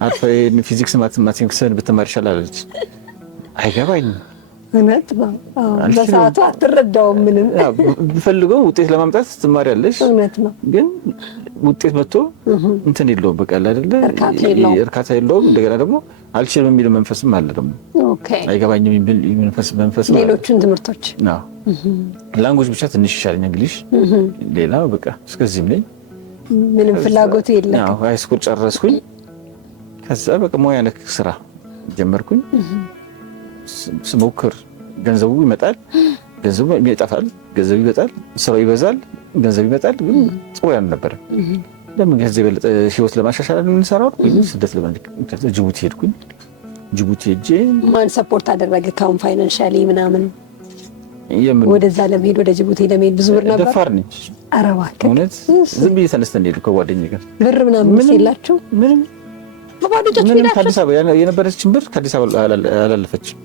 አልፈ ፊዚክስ ማቴማቲክስን ብትማር ይሻላል አለች። አይገባኝም እውነት ነው። በሰዓቱ አትረዳውም ምንም። ብፈልገው ውጤት ለማምጣት ትማሪያለሽ። እውነት ነው። ግን ውጤት መጥቶ እንትን የለውም በቃ አይደለ እርካታ የለውም። እንደገና ደግሞ አልችልም የሚል መንፈስም አለ ደግሞ። አይገባኝም የሚል መንፈስ ሌሎችን ትምህርቶች ላንጉጅ ብቻ ትንሽ ይሻለኝ እንግሊሽ፣ ሌላ በቃ እስከዚህም ነኝ። ምንም ፍላጎቱ የለም። ሃይ ስኩል ጨረስኩኝ። ከዛ በቃ ሙያ ነክ ስራ ጀመርኩኝ። ስሞክር ገንዘቡ ይመጣል፣ ገንዘቡ ይጠፋል፣ ገንዘቡ ይመጣል፣ ስራው ይበዛል፣ ገንዘብ ይመጣል። ግን ጥሩ ያን ነበር። ለምን ገንዘብ የበለጠ ህይወት ለማሻሻል እንሰራው ስደት ለማድረግ ጅቡቲ ሄድኩኝ። ጅቡቲ ሄጄ ማን ሰፖርት አደረገ? ካውን ፋይናንሻሊ ምናምን ወደዛ ለመሄድ ወደ ጅቡቲ ለመሄድ ብዙ ብር ነበር? ደፋር ነኝ። ኧረ እባክህ እውነት ዝም ብዬ ተነስተን ሄድኩ ከጓደኛዬ ጋር። ብር ምናምን የላችሁ? ምንም ምንም ከአዲስ አበባ የነበረችን ብር ከአዲስ አበባ አላለፈችም።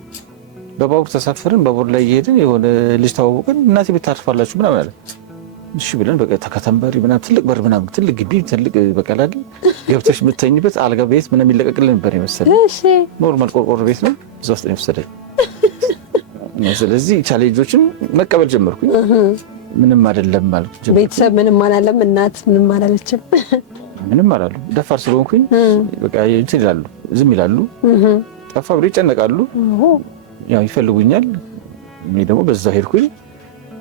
በባቡር ተሳፈርን። ባቡር ላይ እየሄድን የሆነ ልጅ ተዋወቅን። እናቴ ቤት ታርፋላችሁ ምናምን አለ። እሺ ብለን በቃ ተከተንበሪ ምናምን ትልቅ በር ምናምን ትልቅ ግቢ ትልቅ በቃ አይደል ገብተሽ የምትተኝበት አልጋ ቤት ምናምን የሚለቀቅልን ነበር የመሰለኝ። ኖርማል ቆርቆሮ ቤት ነው። እዛ ውስጥ ነው የወሰደኝ። ስለዚህ ቻሌንጆችን መቀበል ጀመርኩኝ። ምንም አይደለም ማለት ጀመርኩ። ቤተሰብ ምንም አላለም፣ እናት ምንም አላለችም። ምንም አላሉ። ደፋር ስለሆንኩኝ በቃ እንትን ይላሉ፣ ዝም ይላሉ። ጠፋ ብሎ ይጨነቃሉ። ያው ይፈልጉኛል። እኔ ደግሞ በዛ ሄድኩኝ።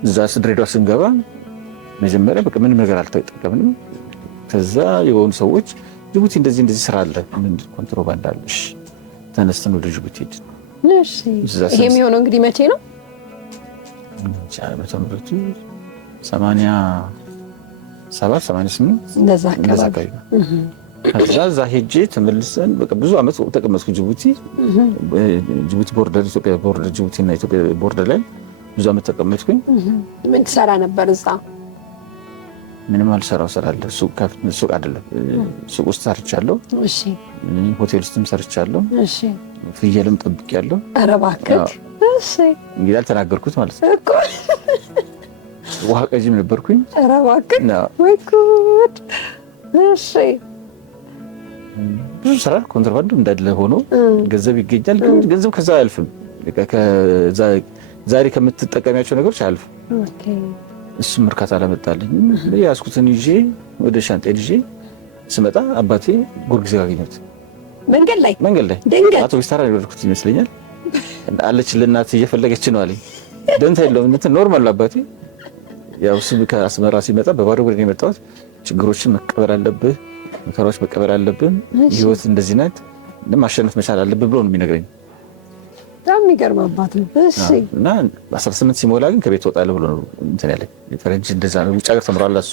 እዛ ድሬዳዋ ስንገባ መጀመሪያ በቃ ምንም ነገር አልተጠቀምንም። ከዛ የሆኑ ሰዎች ጅቡቲ እንደዚህ ስራ አለ፣ ምን ኮንትሮባንድ አለ፣ እሺ ተነስተን ወደ ጅቡቲ ሄድን። እሺ ይሄ የሚሆነው እንግዲህ መቼ ነው? በተምረቱ 87 88 እንደዛ አካባቢ። ከዛ እዛ ሄጄ ተመልሰን በቃ ብዙ አመት ተቀመጥኩ ጅቡቲ። ጅቡቲ ቦርደር ኢትዮጵያ ቦርደር ጅቡቲ እና ኢትዮጵያ ቦርደር ላይ ብዙ አመት ተቀመጥኩኝ። ምን ትሰራ ነበር እዛ? ምንም አልሰራው ስራ አለ። ሱቅ አይደለም፣ ሱቅ ውስጥ ሰርቻለሁ። እሺ ሆቴል ውስጥም ሰርቻለሁ። እሺ ፍየልም ጠብቄያለሁ። ኧረ እባክህ። እሺ እንግዲህ አልተናገርኩት ማለት ነው እኮ። ውሃ ቀጂም ነበርኩኝ። ኧረ እባክህ ወይ ጉድ። እሺ ብዙ ስራ ኮንትሮባንዱ እንዳለ ሆኖ ገንዘብ ይገኛል፣ ግን ገንዘብ ከዛ አያልፍም። ዛሬ ከምትጠቀሚያቸው ነገሮች አያልፍም። ኦኬ እሱም እርካታ አላመጣልኝ። ያዝኩትን ይዤ ወደ ሻንጣ ይዤ ስመጣ አባቴ ጊዮርጊስ አገኘሁት። መንገድ ላይ አውቶቡስ ተራ የወረድኩት ይመስለኛል። አለች ለእናት እየፈለገች ነው አለኝ። ደንታ የለውም እንትን ኖርማል አባቴ። ያው እሱ ከአስመራ ሲመጣ በባዶ እግሬ ነው የመጣሁት። ችግሮችን መቀበል አለብህ፣ መከራዎች መቀበል አለብን፣ ህይወት እንደዚህ ናት፣ ማሸነፍ መቻል አለብህ ብሎ ነው የሚነግረኝ። በጣም የሚገርም አባት ነው። እሺ እና 18 ሲሞላ ግን ከቤት ወጣለሁ ብሎ ነው እንትን ያለኝ። ፈረንጅ እንደዛ ነው፣ ውጭ ሀገር ተምሯል እሱ።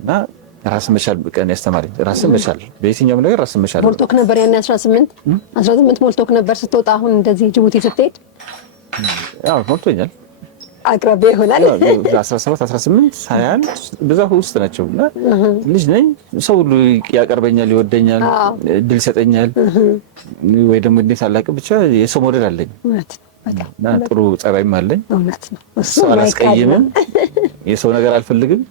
እና ራስን መቻል ቀን ያስተማረኝ ራስን መቻል፣ በየትኛውም ነገር ራስን መቻል። ሞልቶክ ነበር ያኔ 18 ሞልቶክ ነበር ስትወጣ? አሁን እንደዚህ ጅቡቲ ስትሄድ? አዎ ሞልቶኛል። አቅራቢያ ይሆናል። 17 18 21 በዛ ውስጥ ናቸው። እና ልጅ ነኝ፣ ሰው ሁሉ ያቀርበኛል፣ ይወደኛል፣ እድል ይሰጠኛል። ወይ ደግሞ እንዴት አላውቅም፣ ብቻ የሰው መውደድ አለኝ እና ጥሩ ጸባይም አለኝ። ሰው አላስቀይምም፣ የሰው ነገር አልፈልግም።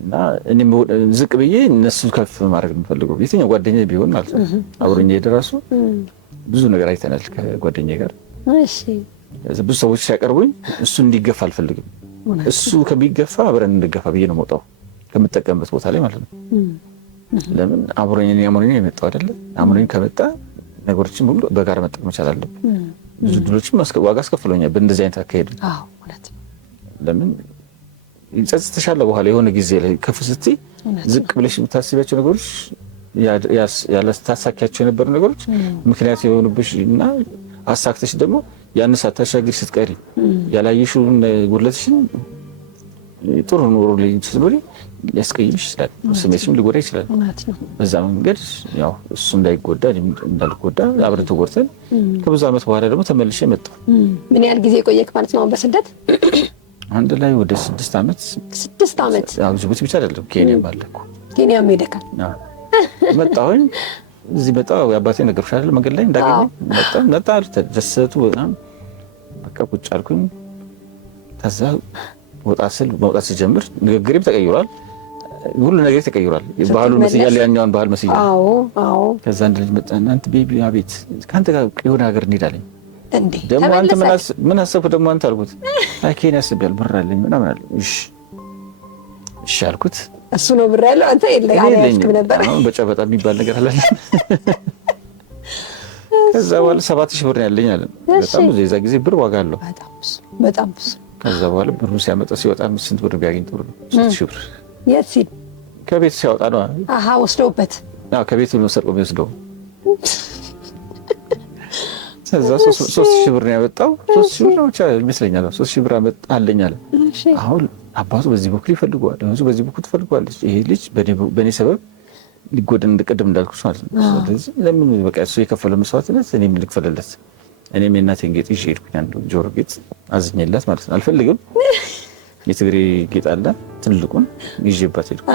እና እኔም ዝቅ ብዬ እነሱ ከፍ ማድረግ ነው የምፈልገው። የትኛው ጓደኛ ቢሆን ማለት ነው። አብሮኝ የደረሱ ብዙ ነገር አይተናል ከጓደኛዬ ጋር። እሺ ብዙ ሰዎች ሲያቀርቡኝ እሱ እንዲገፋ አልፈልግም። እሱ ከሚገፋ አብረን እንድገፋ ብዬ ነው የምወጣው ከምጠቀምበት ቦታ ላይ ማለት ነው። ለምን አብሮኝ የመጣው አይደለ? አብሮኝ ከመጣ ነገሮችን ሁሉ በጋራ መጠቀም መቻል አለብን። ብዙ ድሎችም ዋጋ አስከፍሎኛል በእንደዚህ አይነት አካሄድ። ለምን ይጸጽትሻል በኋላ የሆነ ጊዜ ላይ ከፍ ስትይ ዝቅ ብለሽ የምታስቢያቸው ነገሮች ያላሳካቸው የነበሩ ነገሮች ምክንያት የሆኑብሽ እና አሳክተሽ ደግሞ ያን ሳታሻግሪ ስትቀሪ ያላየሽውን ጉድለትሽን ጥሩ ኑሮ ላይ ስትኖሪ ሊያስቀይምሽ ይችላል፣ ስሜትሽም ሊጎዳ ይችላል። በዛ መንገድ ያው እሱ እንዳይጎዳ እንዳልጎዳ አብረን ተጎድተን ከብዙ ዓመት በኋላ ደግሞ ተመልሼ መጣሁ። ምን ያህል ጊዜ ቆየክ ማለት ነው በስደት? አንድ ላይ ወደ 6 ዓመት። 6 ዓመት? አዎ ጅቡቲ ብቻ አይደለም ኬንያም አለኩ። ኬንያም ሄደካል? መጣሁኝ። እዚህ መጣሁ። አባቴ ነገርኩሽ አይደል መንገድ ላይ እንዳገኘ መጣሁ። ተደሰቱ በጣም በቃ ቁጭ አልኩኝ። ከዛ መውጣት ሲጀምር ንግግሬም ተቀይሯል፣ ሁሉ ነገር ተቀይሯል። ባህሉን መስያለሁ፣ ያኛውን ባህል መስያለሁ። አዎ። ከዛ አንድ ልጅ መጣ። አንተ ቤቢ አቤት ካንተ ጋር የሆነ ሀገር እንሄዳለን እንዴ? ደግሞ አንተ ምን አሰብኩ ደግሞ አንተ አልኩት። አይ ኬንያ አስቤያለሁ ብር አለኝ ምናምን አለ። እሺ አልኩት። እሱ ነው ብር ያለው አንተ የለህም ነበር። አሁን በጨበጣ የሚባል ነገር አለ። ከዛ በኋላ 7000 ብር ያለኝ አለ። በጣም ብዙ የዛ ጊዜ ብር ዋጋ አለው። በጣም ብዙ። ከዛ በኋላ ብሩ ሲወጣ ስንት ብር ቢያገኝ ጥሩ ነው? 3000 ብር። የት ሲል? ከቤት ሲያወጣ ነው። ወስደውበት? አዎ ከቤት ነው ሰርቆ የሚወስደው። ከዛ 3000 ብር ነው ያወጣው። 3000 ብር ነው ብቻ ይመስለኛል። 3000 ብር አለኝ አለ። አሁን አባቱ በዚህ በኩል ይፈልገዋል፣ በዚህ በኩል ትፈልገዋለች። ይሄ ልጅ በእኔ ሰበብ ሊጎዳን እንደቀደም እንዳልኩሽ ማለት ነው። ስለዚህ ለምን በቃ እሱ የከፈለው መስዋዕትነት እኔም ልክፈልለት። እኔም የእናቴን ጌጥ ይዤ ሄድኩኝ። አንዱ ጆሮ ጌጥ አዝኜላት ማለት ነው። አልፈልግም የትግሬ ጌጥ አለ ትልቁን ይዤባት ሄድኩ።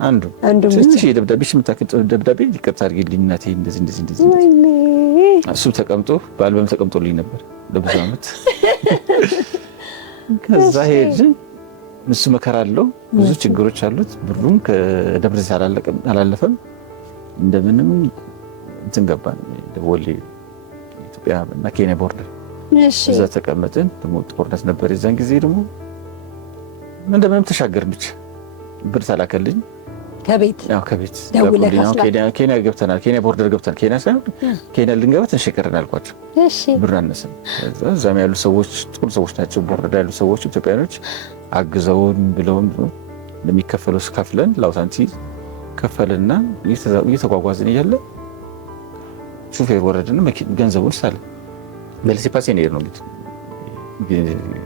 አንዱን ትንሽ የደብዳቤ የምታክል ደብዳቤ ይቅርታ አድርጊልኝ እናቴ እንደዚህ እሱ ተቀምጦ በአልበም ተቀምጦልኝ ነበር ለብዙ ዓመት። ከዛ ሄድን። እሱ መከራ አለው፣ ብዙ ችግሮች አሉት። ብሩም ከደብረ ዘይት አላለፈም። እንደምንም እንትን ገባን ወሌ ኢትዮጵያ እና ኬንያ ቦርደር። እዛ ተቀመጥን። ደግሞ ጦርነት ነበር የዛን ጊዜ። ደግሞ እንደምንም ተሻገርን። ብቻ ብር ተላከልኝ ከቤት ኬንያ ገብተናል። ኬንያ ቦርደር ገብተናል። ኬንያ ሳይሆን ኬንያ ልንገባ ተሸከረን አልኳቸው። ብር አነሰን። እዛም ያሉ ሰዎች ጥሩ ሰዎች ናቸው። ቦርደር ያሉ ሰዎች ኢትዮጵያኖች አግዘውን ብለውን እንደሚከፈለው ከፍለን ላውታንቲ ከፈልና እየተጓጓዝን እያለ ሹፌር ወረድን። ገንዘቡን ሳለ በለሲፓሴ ነው ነው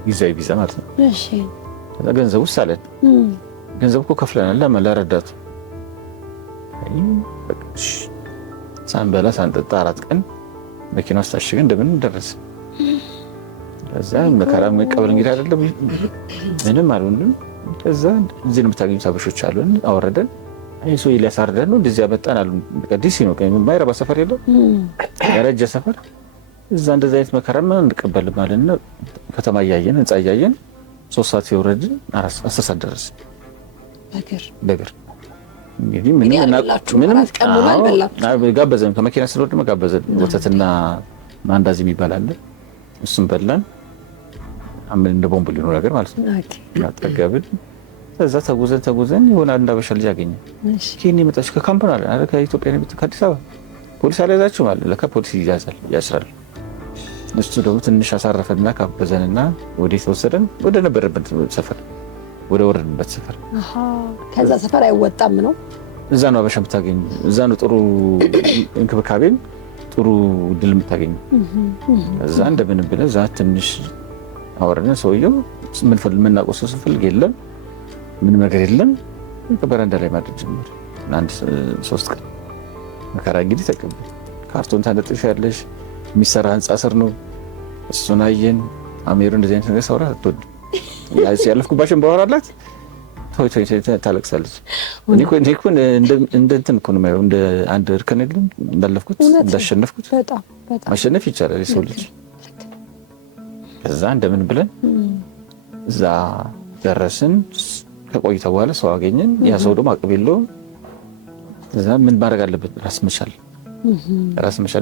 ጊዜያዊ ቪዛ ማለት ነው። ገንዘቡ ሳለን ገንዘቡ እኮ ከፍለናል ለረዳቱ። ሳንበላ ሳንጠጣ 4 ቀን መኪና ውስጥ ታሽገን እንደምን ደረሰ። ከዛ መከራ መቀበል እንግዲህ አይደለም ምንም አልሆንም። ከዛ እዚህ የምታገኙት አበሾች አሉን አወረደን። አይ ሰው ሊያሳርደን ነው እንደዚህ ያመጣን አሉ። ዲሲ ነው የማይረባ ሰፈር የለው ያረጀ ሰፈር። እዛ እንደዚህ አይነት መከራ ምን እንቀበል ማለት ነው። ከተማ እያየን ህንጻ እያየን 3 ሰዓት ሲወረድን 10 ሰዓት ደረስን በእግር። እንግዲህ ምንም ጋበዘን። ከመኪና ስለወረድን ጋበዘን። ወተትና ማንዳዚ የሚባል አለ። እሱም በላን። አምን እንደ ቦምቦሊኖ ነገር ማለት ነው። አጠገብን። ከዛ ተጉዘን የሆነ አንድ አበሻ ልጅ አገኘን። ኬንያ የመጣች ከካምፕ ነው አለ። ከኢትዮጵያ ነው የመጣችው ከአዲስ አበባ። ፖሊስ አልያዛችሁም አለ። ለካ ፖሊስ ይያዛል ያስራል። እሱ ደግሞ ትንሽ አሳረፈና ካበዘንና ወደ ተወሰደን ወደ ነበረበት ሰፈር ወደ ወረድንበት ሰፈር። ከዛ ሰፈር አይወጣም ነው። እዛ ነው አበሻ የምታገኙ። እዛ ነው ጥሩ እንክብካቤን ጥሩ ድል የምታገኙ። እዛ እንደምን ብለን እዛ ትንሽ አወራን። ሰውየው የምናውቀው ሰው ስንፈልግ የለም ምንም ነገር የለም። በረንዳ ላይ ማድረግ ጀመር። አንድ 3 ቀን መከራ እንግዲህ ተቀበል። ካርቶን ታነጥሻለሽ። የሚሰራ ህንጻ ስር ነው። እሱን አየን። አሜሩ እንደዚህ አይነት ነገር ሰውራ አትወድም። ያለፍኩባሽን ባወራላት ቶይ ታለቅሳለች። እኔ እኮ እንደ እንትን እኮ ነው የማየው፣ እንደ አንድ እርከን የለም እንዳለፍኩት እንዳሸነፍኩት። ማሸነፍ ይቻላል የሰው ልጅ። ከዛ እንደምን ብለን እዛ ደረስን። ከቆይታ በኋላ ሰው አገኘን። ያ ሰው ደግሞ አቅም የለውም። እዛ ምን ማድረግ አለበት? ራስ መቻል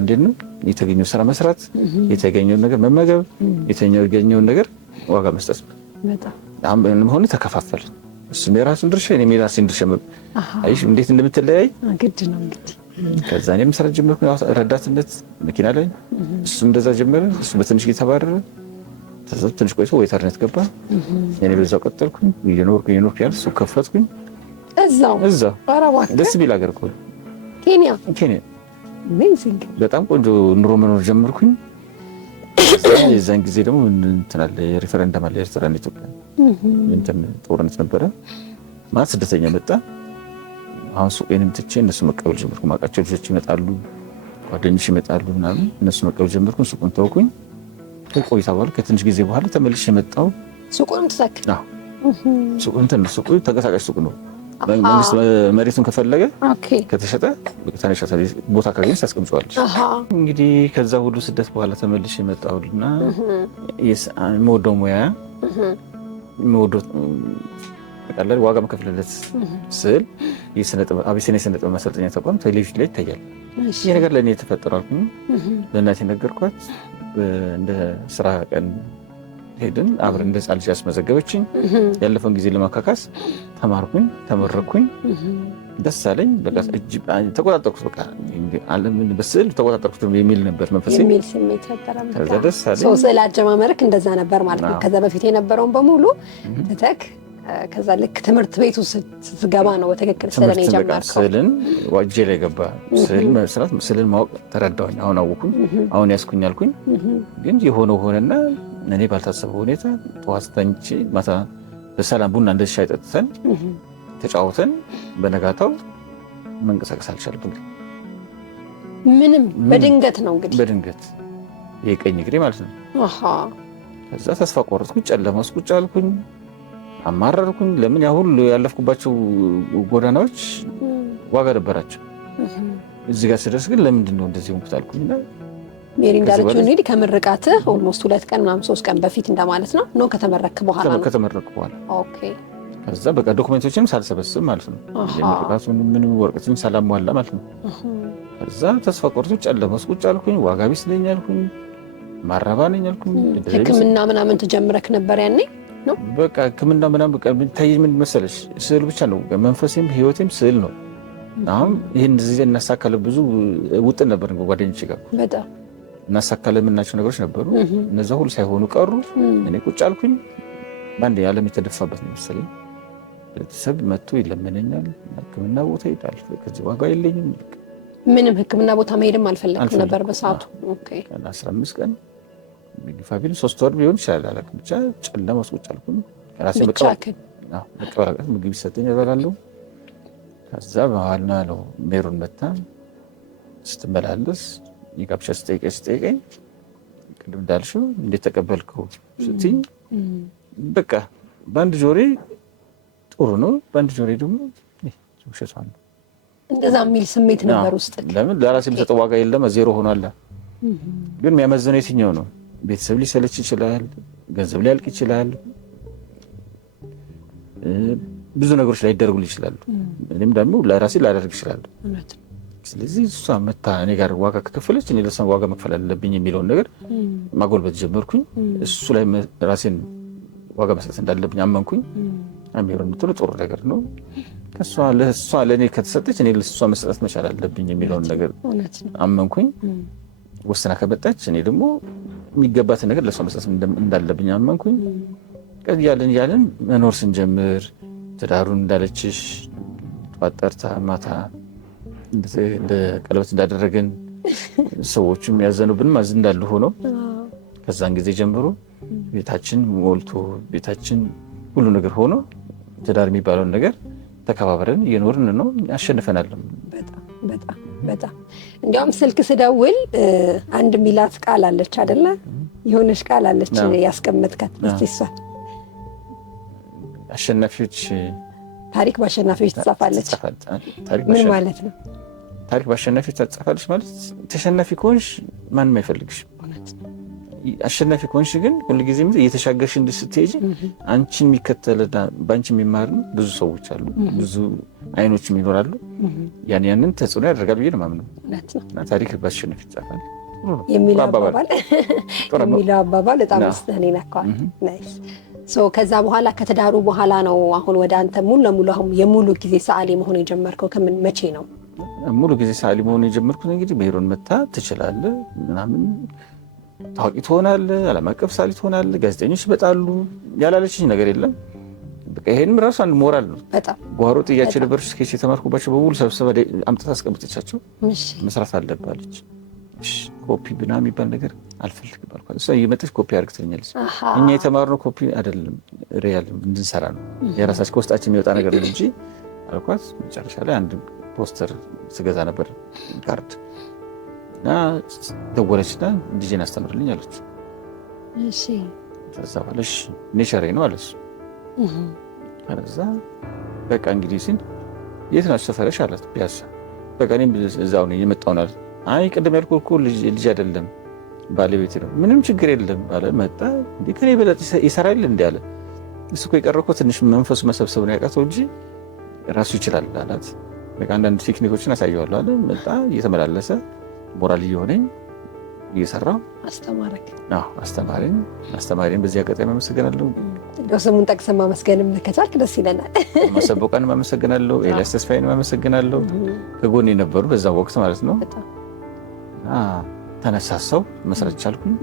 እንዴት ነው? የተገኘው ስራ መስራት፣ የተገኘውን ነገር መመገብ፣ የተገኘውን ነገር ዋጋ መስጠት። በጣም ሆነ ተከፋፈልን። እሱም የራሱን ድርሻ እኔም የራሴን ድርሻ። አይሽ እንዴት እንደምትለያይ ግድ ነው እንግዲህ። ከዛ እኔም መስራት ጀመርኩ፣ ረዳትነት መኪና ላይ። እሱም እንደዛ ጀመረ። እሱ በትንሽ እየተባረረ ትንሽ ቆይቶ ወይተርነት ገባ። እኔ በዛው ቀጠልኩኝ። እየኖርኩ ያለ እሱ ከፈትኩኝ። እዛው ደስ ቢል አገር እኮ ኬንያ በጣም ቆንጆ ኑሮ መኖር ጀመርኩኝ። የዛን ጊዜ ደግሞ እንትን አለ ሪፈረንደም አለ ኤርትራና ኢትዮጵያ እንትን ጦርነት ነበረ ማለት ስደተኛ መጣ። አሁን ሱቄንም ትቼ እነሱ መቀበል ጀመርኩ። ማውቃቸው ልጆች ይመጣሉ፣ ጓደኞች ይመጣሉ ምናምን እነሱ መቀበል ጀመርኩ። ሱቁን ተውኩኝ። ቆይታ በኋላ ከትንሽ ጊዜ በኋላ ተመልሼ መጣሁ። ሱቁንም ተሰክ ሱቁ እንትን ሱቁ ተንቀሳቃሽ ሱቅ ነው። መንግስት መሬቱን ከፈለገ ከተሸጠ ተነሻታ ቦታ ካገኘ ታስቀምጫለሽ። እንግዲህ ከዛ ሁሉ ስደት በኋላ ተመልሼ መጣሁና የምወደው ሙያ የምወደው በቃ ዋጋ መከፍለለት ስል አቢሲኒያ የስነ ጥበብ ማሰልጠኛ ተቋም ቴሌቪዥን ላይ ይታያል። ይሄ ነገር ለእኔ የተፈጠረው አልኩኝ። ለእናቴ ነገርኳት። እንደ ስራ ቀን ሄድን አብረን እንደ ጻልሽ ያስመዘገበችኝ ያለፈውን ጊዜ ለማካካስ ተማርኩኝ፣ ተመረኩኝ። ደስ አለኝ። በቃ ተቆጣጠርኩት። በቃ ዓለምን በስዕል ተቆጣጠርኩት የሚል ነበር መንፈሴ። የሚል ስሜት ፈጠረ። ከዛ ደስ አለኝ። ሰው ስዕል አጀማመርክ እንደዛ ነበር ማለት ነው። ከዛ በፊት የነበረውን በሙሉ ተተክ። ከዛ ልክ ትምህርት ቤቱ ስትገባ ነው በትክክል ስዕልን የጀመርከው። ስዕልን ዋጄ ላይ ገባ። ስዕል መስራት ስዕልን ማወቅ ተረዳሁኝ። አሁን አወኩኝ። አሁን ያስኩኝ አልኩኝ። ግን የሆነው ሆነና እኔ ባልታሰበው ሁኔታ ጠዋት ተኝቼ ማታ በሰላም ቡና እንደ ሻይ ጠጥተን ተጫውተን በነጋታው መንቀሳቀስ አልቻልኩም። ምንም በድንገት ነው እንግዲህ በድንገት የቀኝ እግሬ ማለት ነው። ከዛ ተስፋ ቆረጥኩኝ። ጨለማ ውስጥ ቁጭ አልኩኝ። አማረርኩኝ። ለምን ያ ሁሉ ያለፍኩባቸው ጎዳናዎች ዋጋ ነበራቸው። እዚህ ጋር ስደርስ ግን ለምንድን ነው እንደዚህ ሆንኩት አልኩኝና ሜሪ እንዳለችው እንግዲህ ከምርቃትህ ኦልሞስት 2 ቀን ምናምን 3 ቀን በፊት እንደማለት ነው ከተመረክ በኋላ ነው። ከተመረክ በኋላ ኦኬ። ከዛ በቃ ዶክመንቶችንም ሳልሰበስብ ማለት ነው። የምርቃቱን ምንም ወረቀቶችን ሳላሟላ ማለት ነው። ከዛ ተስፋ ቆርጦ ጨለማ ውስጥ ቁጭ አልኩኝ። ዋጋ ቢስ ነኝ አልኩኝ። ማራባ ነኝ አልኩኝ። ሕክምና ምናምን ተጀምረክ ነበር ያኔ ነው? በቃ ሕክምና ምናምን በቃ ታይ ምን መሰለሽ ስዕል ብቻ ነው። መንፈሴም ህይወቴም ስዕል ነው። አሁን ይሄን እንደዚህ እናሳካለ ብዙ ውጥን ነበር ጓደኞቼ ጋር በጣም እናሳካለ የምናቸው ነገሮች ነበሩ። እነዛ ሁሉ ሳይሆኑ ቀሩ። እኔ ቁጭ አልኩኝ። ባንዴ ዓለም የተደፋበት ነው መሰለኝ። ቤተሰብ መጥቶ ይለምነኛል። ሕክምና ቦታ ይጣል። ከዚህ ዋጋ የለኝም። ምንም ሕክምና ቦታ መሄድም አልፈለግም ነበር በሰዓቱ። ኦኬ 15 ቀን ቢፋቢል 3 ወር ቢሆን ይችላል አላውቅም። ብቻ ጨለማ ውስጥ ቁጭ አልኩኝ። ራሴ በቃ ምግብ ይሰጠኝ እበላለሁ። ከዛ በኋላ ነው ሜሮን መታ ስትመላለስ የጋብቻ ስጠይቀኝ ቅድም እንዳልሽው እንዴት ተቀበልከው ስትይኝ በቃ በአንድ ጆሬ ጥሩ ነው፣ በአንድ ጆሬ ደግሞ ውሸቷ ነው። እንደዛ የሚል ስሜት ነበር ውስጥ። ለምን ለራሴ የምሰጠው ዋጋ የለም፣ ዜሮ ሆኗል። ግን የሚያመዝነው የትኛው ነው? ቤተሰብ ሊሰለች ይችላል፣ ገንዘብ ሊያልቅ ይችላል፣ ብዙ ነገሮች ላይደረጉልኝ ይችላሉ። እኔም ደግሞ ለራሴ ላደርግ ይችላል። ስለዚህ እሷ መታ እኔ ጋር ዋጋ ከከፈለች እኔ ለእሷ ዋጋ መክፈል አለብኝ የሚለውን ነገር ማጎልበት ጀመርኩኝ። እሱ ላይ ራሴን ዋጋ መስጠት እንዳለብኝ አመንኩኝ። ሜሮን የምትለው ጥሩ ነገር ነው። ለእሷ ለእኔ ከተሰጠች እኔ ለእሷ መስጠት መቻል አለብኝ የሚለውን ነገር አመንኩኝ። ወስና ከመጣች እኔ ደግሞ የሚገባትን ነገር ለእሷ መስጠት እንዳለብኝ አመንኩኝ። እያለን መኖር ስንጀምር ትዳሩን እንዳለችሽ ጠዋት ጠርታ ማታ እንደ ቀለበት እንዳደረግን ሰዎችም ያዘኑብን ማዝን እንዳሉ ሆኖ ከዛን ጊዜ ጀምሮ ቤታችን ሞልቶ ቤታችን ሁሉ ነገር ሆኖ ትዳር የሚባለውን ነገር ተከባብረን እየኖርን ነው። አሸንፈናል። በጣም እንዲያውም ስልክ ስደውል አንድ ሚላት ቃል አለች አይደለ? የሆነች ቃል አለች ያስቀመጥካት። እስቲ እሷ አሸናፊዎች ታሪክ በአሸናፊዎች ትጻፋለች። ምን ማለት ነው? ታሪክ በአሸናፊዎች ትጻፋለች ማለት ተሸናፊ ከሆንሽ ማንም አይፈልግሽም። አሸናፊ ከሆንሽ ግን ሁልጊዜ እየተሻገርሽ ስትሄጂ አንቺን የሚከተልና በአንቺ የሚማር ብዙ ሰዎች አሉ፣ ብዙ አይኖችም ይኖራሉ። ያንን ተጽዕኖ ያደርጋል ብዬ ነው የማምነው። እና ታሪክ በአሸናፊ ይጻፋል የሚለው አባባል በጣም ውስጥህን ይነካዋል። ናይስ። ከዛ በኋላ ከትዳሩ በኋላ ነው አሁን ወደ አንተ ሙሉ ለሙሉ አሁን የሙሉ ጊዜ ሰዓሊ መሆን የጀመርከው? ከምን መቼ ነው ሙሉ ጊዜ ሰዓሊ መሆን የጀመርኩት? እንግዲህ ሜሮን መታ ትችላለህ ምናምን ታዋቂ ትሆናለህ፣ ዓለም አቀፍ ሰዓሊ ትሆናለህ፣ ጋዜጠኞች ይመጣሉ ያላለችኝ ነገር የለም። በቃ ይሄንም ራሱ አንድ ሞራል ነው። በጣም ጓሮ ጥያቸው ነበር ስኬች የተማርኩባቸው በሙሉ ሰብስባ አምጥታ አስቀምጠቻቸው መስራት አለባለች። ኮፒ ብና የሚባል ነገር አልፈልግም አልኳት። እሷ እየመጣች ኮፒ አድርግተኛለች። እኛ የተማርነው ኮፒ አይደለም ሪያል እንድንሰራ ነው የራሳችን ከውስጣችን የሚወጣ ነገር ነው እንጂ አልኳት። መጨረሻ ላይ አንድ ፖስተር ስገዛ ነበር ካርድ እና ደወለችና ዲዛይን አስተምርልኝ አለች። እሺ ከዛ ባለሽ ኔቸሬ ነው አለች። ከዛ በቃ እንግዲህ ሲል የት ናችሁ ሰፈረሽ አላት። ፒያሳ። በቃ እኔም እዛው ነኝ የመጣሁ ነው። አይ ቅድም ያልኩህ እኮ ልጅ አይደለም ባለቤት ነው። ምንም ችግር የለም አለ። መጣ እንዴ ከኔ በለጥ ይሰራል እንዴ አለ። እሱ እኮ የቀረው እኮ ትንሽ መንፈሱ መሰብሰብ ነው ያቃተው እንጂ ራሱ ይችላል አላት። በቃ አንዳንድ ቴክኒኮችን አሳየዋለሁ አለ። መጣ እየተመላለሰ ሞራል እየሆነኝ እየሰራው አስተማሪን በዚህ አጋጣሚ አመሰግናለሁ። ስሙን ጠቅሰን ማመስገንም ከቻልክ ደስ ይለናል። ማሰቦቃን አመሰግናለሁ። ኤልያስ ተስፋዬን አመሰግናለሁ። ከጎን የነበሩ በዛ ወቅት ማለት ነው። ተነሳሳው መስራት ቻልኩኝ።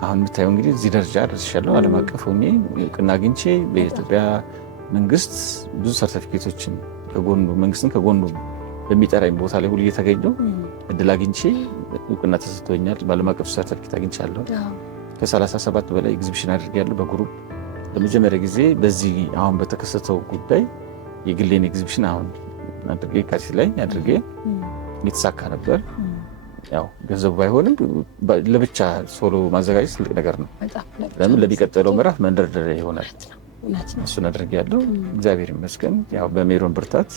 አሁን የምታየው እንግዲህ እዚህ ደረጃ ደርሻለሁ። ዓለም አቀፍ ሆኜ እውቅና አግኝቼ በኢትዮጵያ መንግስት ብዙ ሰርቲፊኬቶችን መንግስትን ከጎኑ በሚጠራኝ ቦታ ላይ ሁሉ እየተገኘው እድል አግኝቼ እውቅና ተሰጥቶኛል። በዓለም አቀፍ ሰርቲፊኬት አግኝቻለሁ። ከ37 በላይ ኤግዚቢሽን አድርጌያለሁ በግሩፕ ለመጀመሪያ ጊዜ። በዚህ አሁን በተከሰተው ጉዳይ የግሌን ኤግዚቢሽን አሁን አድርጌ የካቲት ላይ አድርጌ የተሳካ ነበር። ያው ገንዘቡ ባይሆንም ለብቻ ሶሎ ማዘጋጀት ትልቅ ነገር ነው። ለምን ለሚቀጥለው ምዕራፍ መንደርደሪያ ይሆናል። እሱን አድርጌያለሁ። እግዚአብሔር ይመስገን። ያው በሜሮን ብርታት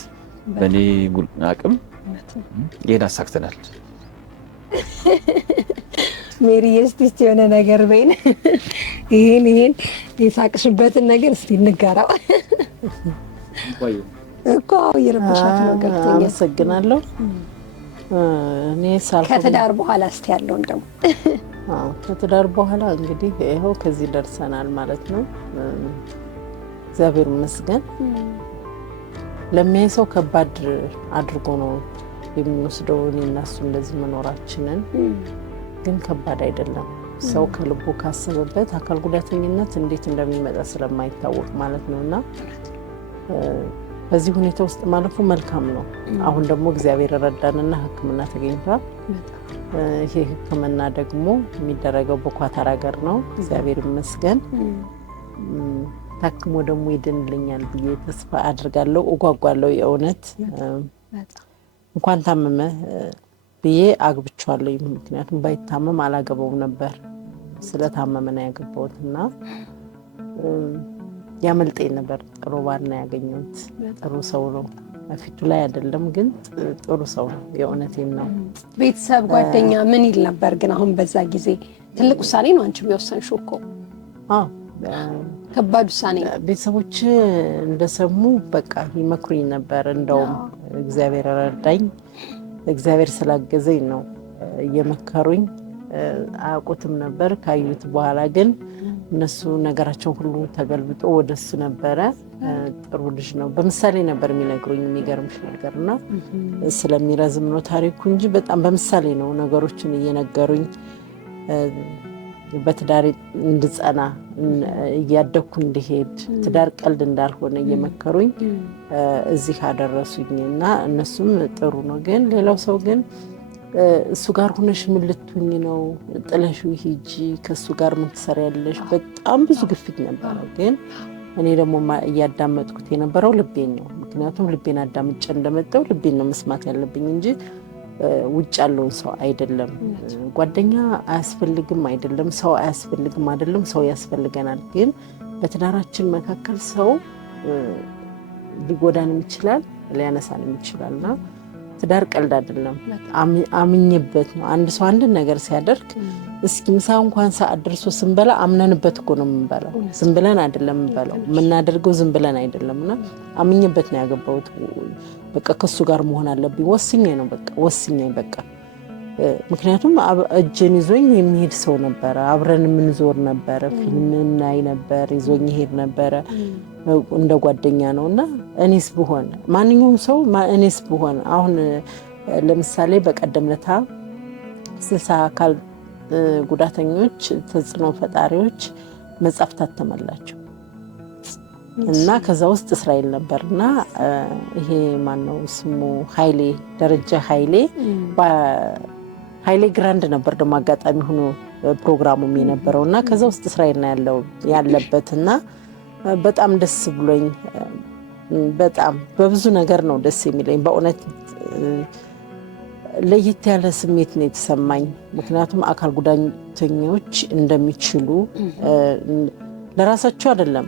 በእኔ አቅም ይህን አሳክተናል። ሜሪዬ እስቲ የሆነ ነገር በይን። ይሄን የሳቅሽበትን ነገር እስቲ እንጋራው እኮ ይረብሻት ነው። ገብቶኛል። አመሰግናለሁ። እኔ ከትዳር በኋላ እስቲ ያለውን ደግሞ ከትዳር በኋላ እንግዲህ ይኸው ከዚህ ደርሰናል ማለት ነው። እግዚአብሔር ይመስገን። ለሚያይ ሰው ከባድ አድርጎ ነው የሚወስደው እኔና እሱ እንደዚህ መኖራችንን፣ ግን ከባድ አይደለም። ሰው ከልቡ ካሰበበት አካል ጉዳተኝነት እንዴት እንደሚመጣ ስለማይታወቅ ማለት ነውና በዚህ ሁኔታ ውስጥ ማለፉ መልካም ነው። አሁን ደግሞ እግዚአብሔር ረዳንና ሕክምና ተገኝቷል። ይሄ ሕክምና ደግሞ የሚደረገው በኳታር ሀገር ነው። እግዚአብሔር ይመስገን። ታክሞ ደግሞ ይድንልኛል ብዬ ተስፋ አድርጋለሁ፣ እጓጓለሁ። የእውነት እንኳን ታመመ ብዬ አግብቻለሁ። ምክንያቱም ባይታመም አላገባውም ነበር። ስለታመመ ነው ያገባሁትና ያመልጠኝ ነበር። ጥሩ ባል ነው ያገኘሁት። ጥሩ ሰው ነው። ፊቱ ላይ አይደለም ግን ጥሩ ሰው ነው። የእውነቴን ነው። ቤተሰብ ጓደኛ ምን ይል ነበር? ግን አሁን በዛ ጊዜ ትልቅ ውሳኔ ነው አንቺ የወሰንሽው እኮ። ከባድ ውሳኔ ነው። ቤተሰቦች እንደሰሙ በቃ ይመክሩኝ ነበር። እንደውም እግዚአብሔር ረዳኝ። እግዚአብሔር ስላገዘኝ ነው እየመከሩኝ። አያውቁትም ነበር። ካዩት በኋላ ግን እነሱ ነገራቸው ሁሉ ተገልብጦ ወደሱ ነበረ። ጥሩ ልጅ ነው በምሳሌ ነበር የሚነግሩኝ። የሚገርምሽ ነገርና ስለሚረዝም ነው ታሪኩ እንጂ በጣም በምሳሌ ነው ነገሮችን እየነገሩኝ በትዳር እንድጸና እያደኩ እንድሄድ ትዳር ቀልድ እንዳልሆነ እየመከሩኝ እዚህ አደረሱኝ እና እነሱም ጥሩ ነው። ግን ሌላው ሰው ግን እሱ ጋር ሆነሽ ምን ልትሆኚ ነው? ጥለሽው ሂጂ፣ ከእሱ ጋር ምን ትሰሪያለሽ? በጣም ብዙ ግፊት ነበረ። ግን እኔ ደግሞ እያዳመጥኩት የነበረው ልቤን ነው። ምክንያቱም ልቤን አዳምጬ እንደመጣው ልቤን ነው መስማት ያለብኝ እንጂ ውጭ ያለውን ሰው አይደለም። ጓደኛ አያስፈልግም አይደለም፣ ሰው አያስፈልግም አይደለም፣ ሰው ያስፈልገናል። ግን በትዳራችን መካከል ሰው ሊጎዳንም ይችላል፣ ሊያነሳንም ይችላልና ትዳር ቀልድ አይደለም። አምኜበት ነው። አንድ ሰው አንድ ነገር ሲያደርግ እስኪ ምሳ እንኳን ሰዓት ደርሶ ስንበላ አምነንበት እኮ ነው የምንበላው። ዝም ብለን አይደለም የምንበላው። የምናደርገው ዝም ብለን አይደለምና አምኜበት ነው ያገባሁት። በቃ ከሱ ጋር መሆን አለብኝ ወስኜ ነው በቃ ምክንያቱም እጄን ይዞኝ የሚሄድ ሰው ነበረ። አብረን የምንዞር ነበረ፣ ፊልም እናይ ነበር፣ ይዞኝ ይሄድ ነበረ። እንደ ጓደኛ ነውና እኔስ ብሆን ማንኛውም ሰው እኔስ ብሆን አሁን ለምሳሌ በቀደም ለታ 60 አካል ጉዳተኞች ተጽዕኖ ፈጣሪዎች መጽሐፍ ታተመላቸው እና ከዛ ውስጥ እስራኤል ነበርና ይሄ ማን ነው ስሙ ኃይሌ ደረጃ ኃይሌ ግራንድ ነበር ደግሞ አጋጣሚ ሆኖ ፕሮግራሙም የነበረውና ከዛ ውስጥ እስራኤል ነው ያለበትና በጣም ደስ ብሎኝ በጣም በብዙ ነገር ነው ደስ የሚለኝ በእውነት ለየት ያለ ስሜት ነው የተሰማኝ ምክንያቱም አካል ጉዳተኞች እንደሚችሉ ለራሳቸው አይደለም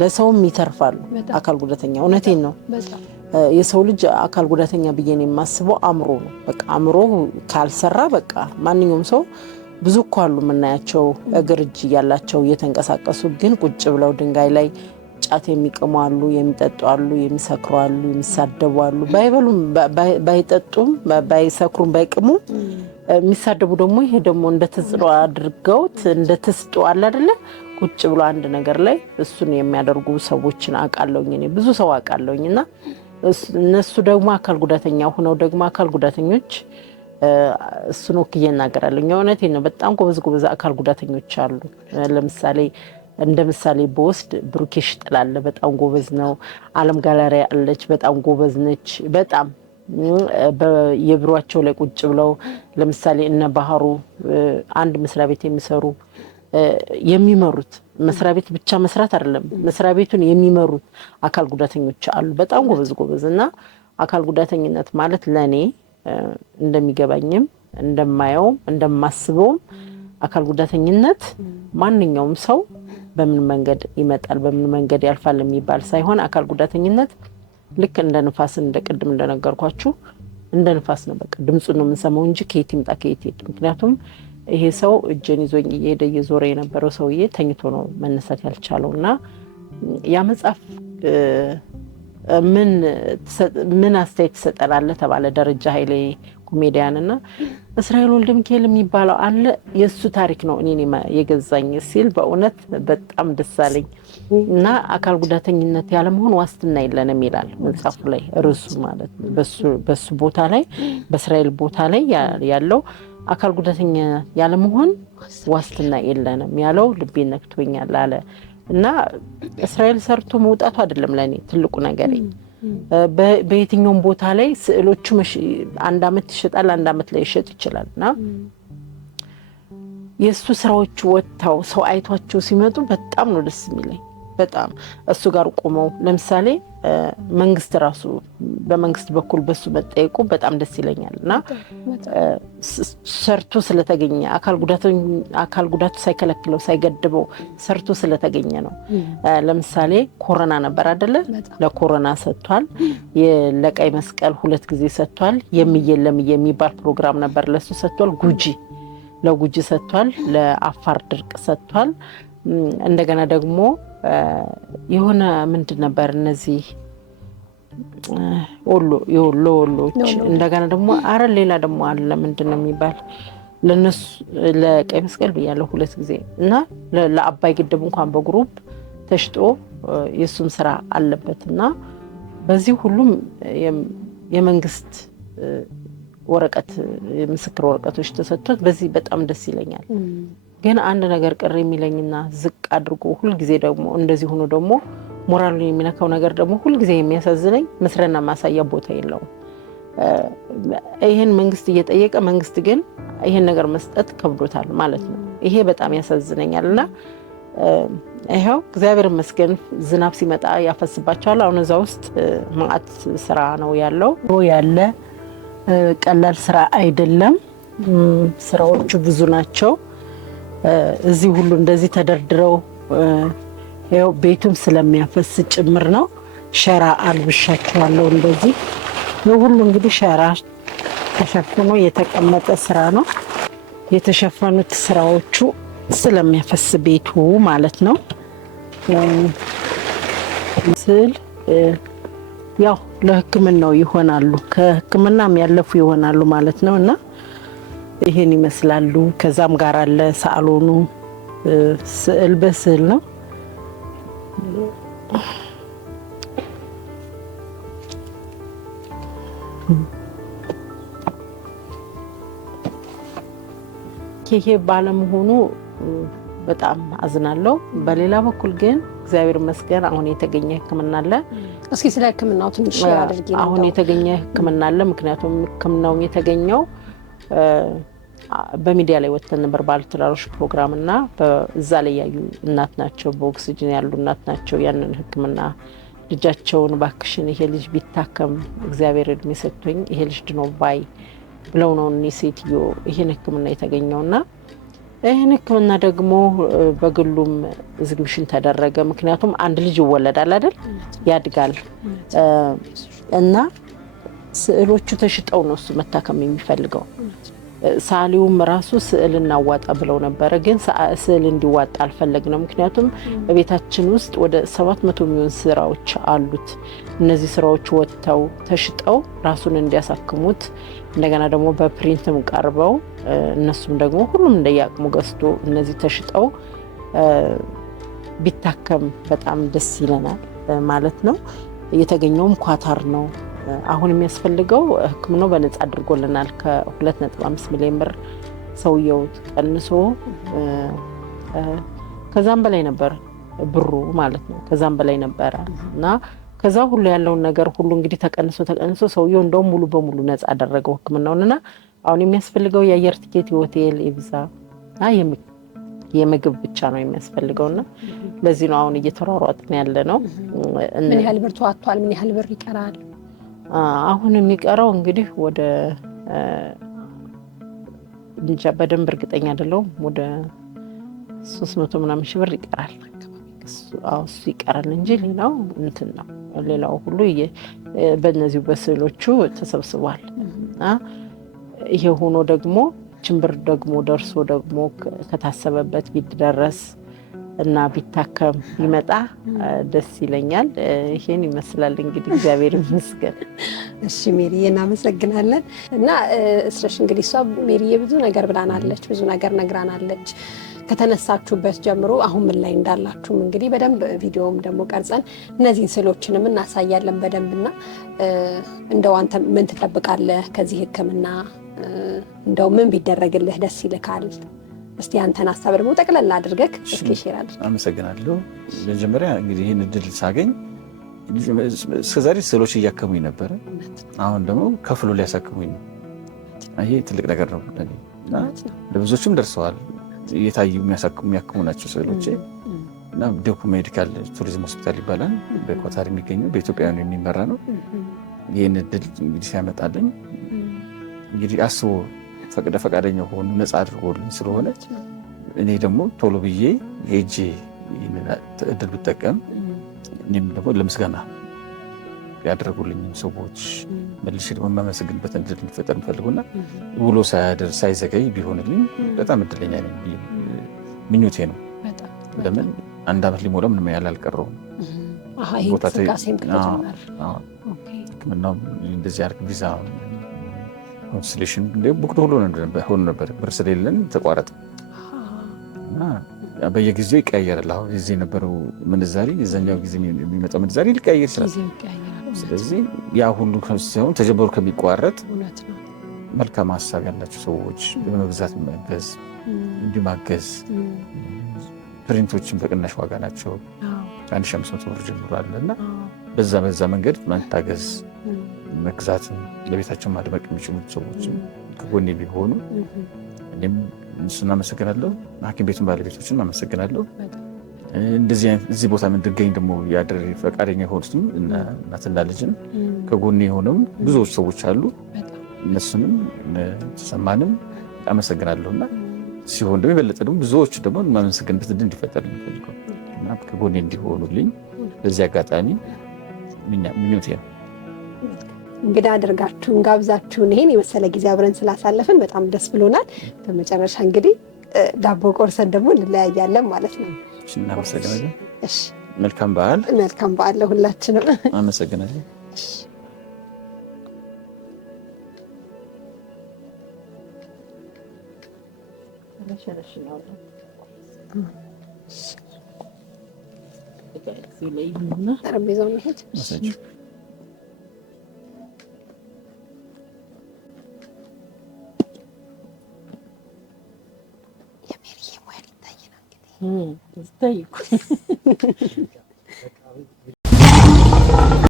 ለሰውም ይተርፋሉ አካል ጉዳተኛ እውነቴን ነው የሰው ልጅ አካል ጉዳተኛ ብዬ ነው የማስበው አእምሮ ነው በቃ አእምሮ ካልሰራ በቃ ማንኛውም ሰው ብዙ እኮ አሉ የምናያቸው እግር እጅ ያላቸው እየተንቀሳቀሱ ግን ቁጭ ብለው ድንጋይ ላይ ጫት የሚቅሙ አሉ የሚጠጡ አሉ የሚሰክሩ አሉ የሚሳደቡ አሉ ባይበሉም ባይጠጡም ባይሰክሩም ባይቅሙም የሚሳደቡ ደግሞ ይሄ ደግሞ እንደተጽሎ አድርገውት እንደተስጦ አለ አይደለ ቁጭ ብሎ አንድ ነገር ላይ እሱን የሚያደርጉ ሰዎችን አቃለውኝ እኔ ብዙ ሰው አቃለውኝና እነሱ ደግሞ አካል ጉዳተኛ ሆነው ደግሞ አካል ጉዳተኞች እሱን ወክዬ እናገራለሁ እውነቴን ነው በጣም ጎበዝ አካል ጉዳተኞች አሉ ለምሳሌ እንደ ምሳሌ በወስድ ብሩኬሽ ጥላለ በጣም ጎበዝ ነው ዓለም ጋላሪ አለች በጣም ጎበዝ ነች በጣም የብሯቸው ላይ ቁጭ ብለው ለምሳሌ እነ ባህሩ አንድ መስሪያ ቤት የሚሰሩ የሚመሩት መስሪያ ቤት ብቻ መስራት አይደለም መስሪያ ቤቱን የሚመሩት አካል ጉዳተኞች አሉ በጣም ጎበዝና አካል ጉዳተኝነት ማለት ለኔ እንደሚገባኝም እንደማየው እንደማስበው አካል ጉዳተኝነት ማንኛውም ሰው በምን መንገድ ይመጣል በምን መንገድ ያልፋል የሚባል ሳይሆን አካል ጉዳተኝነት ልክ እንደ ንፋስ እንደቀድም እንደነገርኳችሁ እንደ ንፋስ ነው በቃ ድምጹን ነው የምንሰማው እንጂ ከየት ይምጣ ከየት ይሄድ ምክንያቱም ይሄ ሰው እጄን ይዞኝ እየሄደ እየዞረ የነበረው ሰውዬ ተኝቶ ነው መነሳት ያልቻለውና ያ መጽሐፍ ምን አስተያየት ተሰጠላለ ተባለ ደረጃ ኃይሌ ኮሜዲያንና እስራኤል ወልደ ሚካኤል የሚባለው አለ የሱ ታሪክ ነው እኔ የገዛኝ ሲል በእውነት በጣም ደስ አለኝ እና አካል ጉዳተኝነት ያለ መሆን ዋስትና የለንም ይላል መጽሐፉ ላይ ርዕሱ ማለት በሱ ቦታ ላይ በእስራኤል ቦታ ላይ ያለው አካል ጉዳተኛ ያለ መሆን ዋስትና የለንም ያለው ልቤን ነክቶኛል አለ እና እስራኤል ሰርቶ መውጣቱ አይደለም ለኔ ትልቁ ነገር በየትኛውም ቦታ ላይ ስዕሎቹ አንድ አመት ይሸጣል አንድ አመት ላይ ይሸጥ ይችላልና የሱ ስራዎቹ ወጣው ሰው አይቷቸው ሲመጡ በጣም ነው ደስ የሚለኝ በጣም እሱ ጋር ቆመው ለምሳሌ መንግስት ራሱ በመንግስት በኩል በሱ መጠየቁ በጣም ደስ ይለኛልና ሰርቶ ስለተገኘ አካል ጉዳቱ ሳይከለክለው ሳይገድበው ሰርቶ ስለተገኘ ነው ለምሳሌ ኮሮና ነበር አይደለ ለኮሮና ሰጥቷል ለቀይ መስቀል 2 ጊዜ ሰጥቷል የሚየለም የሚባል ፕሮግራም ነበር ለሱ ሰጥቷል ለጉጂ ሰጥቷል ለአፋር ድርቅ ሰጥቷል እንደገና ደግሞ የሆነ ምንድን ነበር እነዚህ ወሎች እንደገና ደግሞ አረ ሌላ ደግሞ አለ ምንድነው የሚባል ለነሱ ለቀይ መስቀል ብያለሁ 2 ጊዜ እና ለአባይ ግድብ እንኳን በግሩፕ ተሽጦ የሱም ስራ አለበትና በዚህ ሁሉም የመንግስት ወረቀት የምስክር ወረቀቶች ተሰጥቷል በዚህ በጣም ደስ ይለኛል ግን አንድ ነገር ቅር የሚለኝና ዝቅ አድርጎ ሁሉ ጊዜ ደግሞ እንደዚህ ሆኖ ደግሞ ሞራሉን የሚነካው ነገር ደግሞ ሁሉ ጊዜ የሚያሳዝነኝ መስረና ማሳያ ቦታ የለውም ይሄን መንግስት እየጠየቀ መንግስት ግን ይሄን ነገር መስጠት ከብዶታል ማለት ነው ይሄ በጣም ያሳዝነኛልና ይሄው እግዚአብሔር ይመስገን ዝናብ ሲመጣ ያፈስባቸዋል አሁን እዛ ውስጥ ማአት ስራ ነው ያለው ያለ ቀላል ስራ አይደለም ስራዎቹ ብዙ ናቸው እዚህ ሁሉ እንደዚህ ተደርድረው ያው ቤቱም ስለሚያፈስ ጭምር ነው ሸራ አልብሻቸዋለሁ እንደዚህ ነው ሁሉ እንግዲህ ሸራ ተሸፍኖ የተቀመጠ ስራ ነው የተሸፈኑት ስራዎቹ ስለሚያፈስ ቤቱ ማለት ነው ስል ያው ለህክምናው ይሆናሉ ከህክምናም ያለፉ ይሆናሉ ማለት ነውና ይሄን ይመስላሉ ከዛም ጋር አለ ሳሎኑ ስዕል በስዕል ነው ይሄ ባለመሆኑ በጣም አዝናለሁ በሌላ በኩል ግን እግዚአብሔር ይመስገን አሁን የተገኘ ህክምና አለ። እስኪ ስለ ህክምናው ትንሽ አድርጊ ነው። አሁን የተገኘ ህክምና አለ። ምክንያቱም ህክምናው የተገኘው በሚዲያ ላይ ወጥተን ነበር ባለትዳሮች ፕሮግራም እና በዛ ላይ ያዩ እናት ናቸው፣ በኦክሲጅን ያሉ እናት ናቸው። ያንን ህክምና ልጃቸውን ባክሽን ይሄ ልጅ ቢታከም እግዚአብሔር እድሜ ሰጥቶኝ ይሄ ልጅ ድኖ ባይ ብለው ነው እኔ ሴትዮ ይሄን ህክምና የተገኘውና ይሄን ህክምና ደግሞ በግሉም ኤግዚቢሽን ተደረገ። ምክንያቱም አንድ ልጅ ይወለዳል አይደል ያድጋል እና ስዕሎቹ ተሽጠው ነው እሱ መታከም የሚፈልገው። ሳሊውም ራሱ ስዕል እናዋጣ ብለው ነበር፣ ግን ስዕል እንዲዋጣ አልፈለግንም። ምክንያቱም በቤታችን ውስጥ ወደ 700 ሚሊዮን ስራዎች አሉት። እነዚህ ስራዎች ወጥተው ተሽጠው ራሱን እንዲያሳክሙት እንደገና ደግሞ በፕሪንትም ቀርበው እነሱም ደግሞ ሁሉም እንደያቅሙ ገዝቶ እነዚህ ተሽጠው ቢታከም በጣም ደስ ይለናል ማለት ነው። የተገኘውም ኳታር ነው። አሁን የሚያስፈልገው ህክምናው በነጻ አድርጎልናል። ከ2.5 ሚሊዮን ብር ሰውየው ቀንሶ ከዛም በላይ ነበር ብሩ ማለት ነው። ከዛም በላይ ነበር እና ከዛ ሁሉ ያለውን ነገር ሁሉ እንግዲህ ተቀንሶ ሰውየው እንደውም ሙሉ በሙሉ ነጻ አደረገው ህክምናውንና አሁን የሚያስፈልገው የአየር ቲኬት፣ የሆቴል፣ የቪዛ የምግብ ብቻ ነው የሚያስፈልገውና ለዚህ ነው አሁን እየተሯሯጥን ያለ ነው። ምን ያህል ብር ተዋጥቷል? ምን ያህል ብር ይቀራል? አሁን የሚቀረው እንግዲህ ወደ እንጃ በደንብ እርግጠኛ አይደለሁም፣ ወደ 300 ምናምን ሺህ ብር ይቀራል። እሱ ይቀራል እንጂ ሌላው እንትን ነው። ሌላው ሁሉ በእነዚሁ በስዕሎቹ ተሰብስቧል። ይሄ ሆኖ ደግሞ ችምብር ደግሞ ደርሶ ደግሞ ከታሰበበት ቢደረስ እና ቢታከም ይመጣ ደስ ይለኛል። ይሄን ይመስላል እንግዲህ እግዚአብሔር ይመስገን። እሺ ሜሪዬ እናመሰግናለን። እና እስረሽ እንግዲህ እሷ ሜሪዬ ብዙ ነገር ብላናለች፣ ብዙ ነገር ነግራናለች። ከተነሳችሁበት ጀምሮ አሁን ምን ላይ እንዳላችሁም እንግዲህ በደንብ ቪዲዮም ደግሞ ቀርጸን እነዚህን ስዕሎችንም እናሳያለን በደንብና እንደው አንተ ምን ትጠብቃለህ ከዚህ ህክምና? እንደው ምን ቢደረግልህ ደስ ይልካል? እስቲ አንተን ሀሳብ ደግሞ ጠቅለል አድርገህ እስኪ ሼር አድርግ። አመሰግናለሁ። መጀመሪያ እንግዲህ ይህን እድል ሳገኝ እስከዛሬ ስዕሎች እያከሙኝ ነበረ። አሁን ደግሞ ከፍሎ ሊያሳክሙኝ ነው። ይሄ ትልቅ ነገር ነው እና ለብዙዎችም ደርሰዋል። እየታዩ የሚያክሙ ናቸው ስዕሎቼ እና ዶኩ ሜዲካል ቱሪዝም ሆስፒታል ይባላል። በኳታር የሚገኘው በኢትዮጵያውያን የሚመራ ነው። ይህን እድል እንግዲህ ሲያመጣልኝ እንግዲህ አስቦ ፈቃደኛ ሆኑ ነፃ አድርጎልኝ ስለሆነ እኔ ደግሞ ቶሎ ብዬ ሄጄ እድል ብጠቀም እኔም ደግሞ ለምስጋና ያደረጉልኝ ሰዎች መልሼ ደግሞ የማመሰግንበት እድል እንዲፈጠር እንፈልጉና ውሎ ሳያደር ሳይዘገይ ቢሆንልኝ በጣም እድለኛ ነኝ ምኞቴ ነው። ለምን አንድ ዓመት ሊሞላ ምንም ያህል አልቀረውም። ሕክምናው እንደዚህ አርግ ቪዛ ኮንስሌሽን ቡክድ ሁሉ ሆኖ ነበር። ብር ስለሌለን ተቋረጠ እና በየጊዜው ይቀያየራል። አሁን እዚህ የነበረው ምንዛሪ የዛኛው ጊዜ የሚመጣው ምንዛሪ ሊቀያየር ይችላል። ስለዚህ ያ ሁሉ ሲሆን ተጀምሮ ከሚቋረጥ መልካም ሀሳብ ያላቸው ሰዎች በመግዛት ማገዝ እንዲማገዝ ፕሪንቶችን በቅናሽ ዋጋ ናቸው። 1500 ብር ጀምሯል እና በዛ መንገድ መታገዝ መግዛትም ለቤታቸው ማድመቅ የሚችሉ ሰዎችም ከጎኔ ቢሆኑ እኔም እሱን አመሰግናለሁ። ሐኪም ቤቱን ባለቤቶችን አመሰግናለሁ። እዚህ ቦታ እንድገኝ ደግሞ ያደረ ፈቃደኛ የሆኑትም እናትና ልጅን ከጎኔ የሆነው ብዙዎች ሰዎች አሉ። እነሱንም ተሰማንም አመሰግናለሁና ሲሆን ደግሞ የበለጠ ደግሞ ብዙዎች ደግሞ ማመሰግንበት እድል እንዲፈጠር የሚፈልገው እና ከጎኔ እንዲሆኑልኝ በዚህ አጋጣሚ ምኞቴ ነው። እንግዳ አድርጋችሁን ጋብዛችሁን ይሄን የመሰለ ጊዜ አብረን ስላሳለፍን በጣም ደስ ብሎናል። በመጨረሻ እንግዲህ ዳቦ ቆርሰን ደግሞ እንለያያለን ማለት ነው። እናመሰግናለን። እሺ፣ መልካም በዓል። መልካም በዓል ለሁላችንም። አመሰግናለሁ። ጠረጴዛውን መሄድ የሜሪዬ ሙያ ሊታይ ነው እንግዲህ ጠይቁ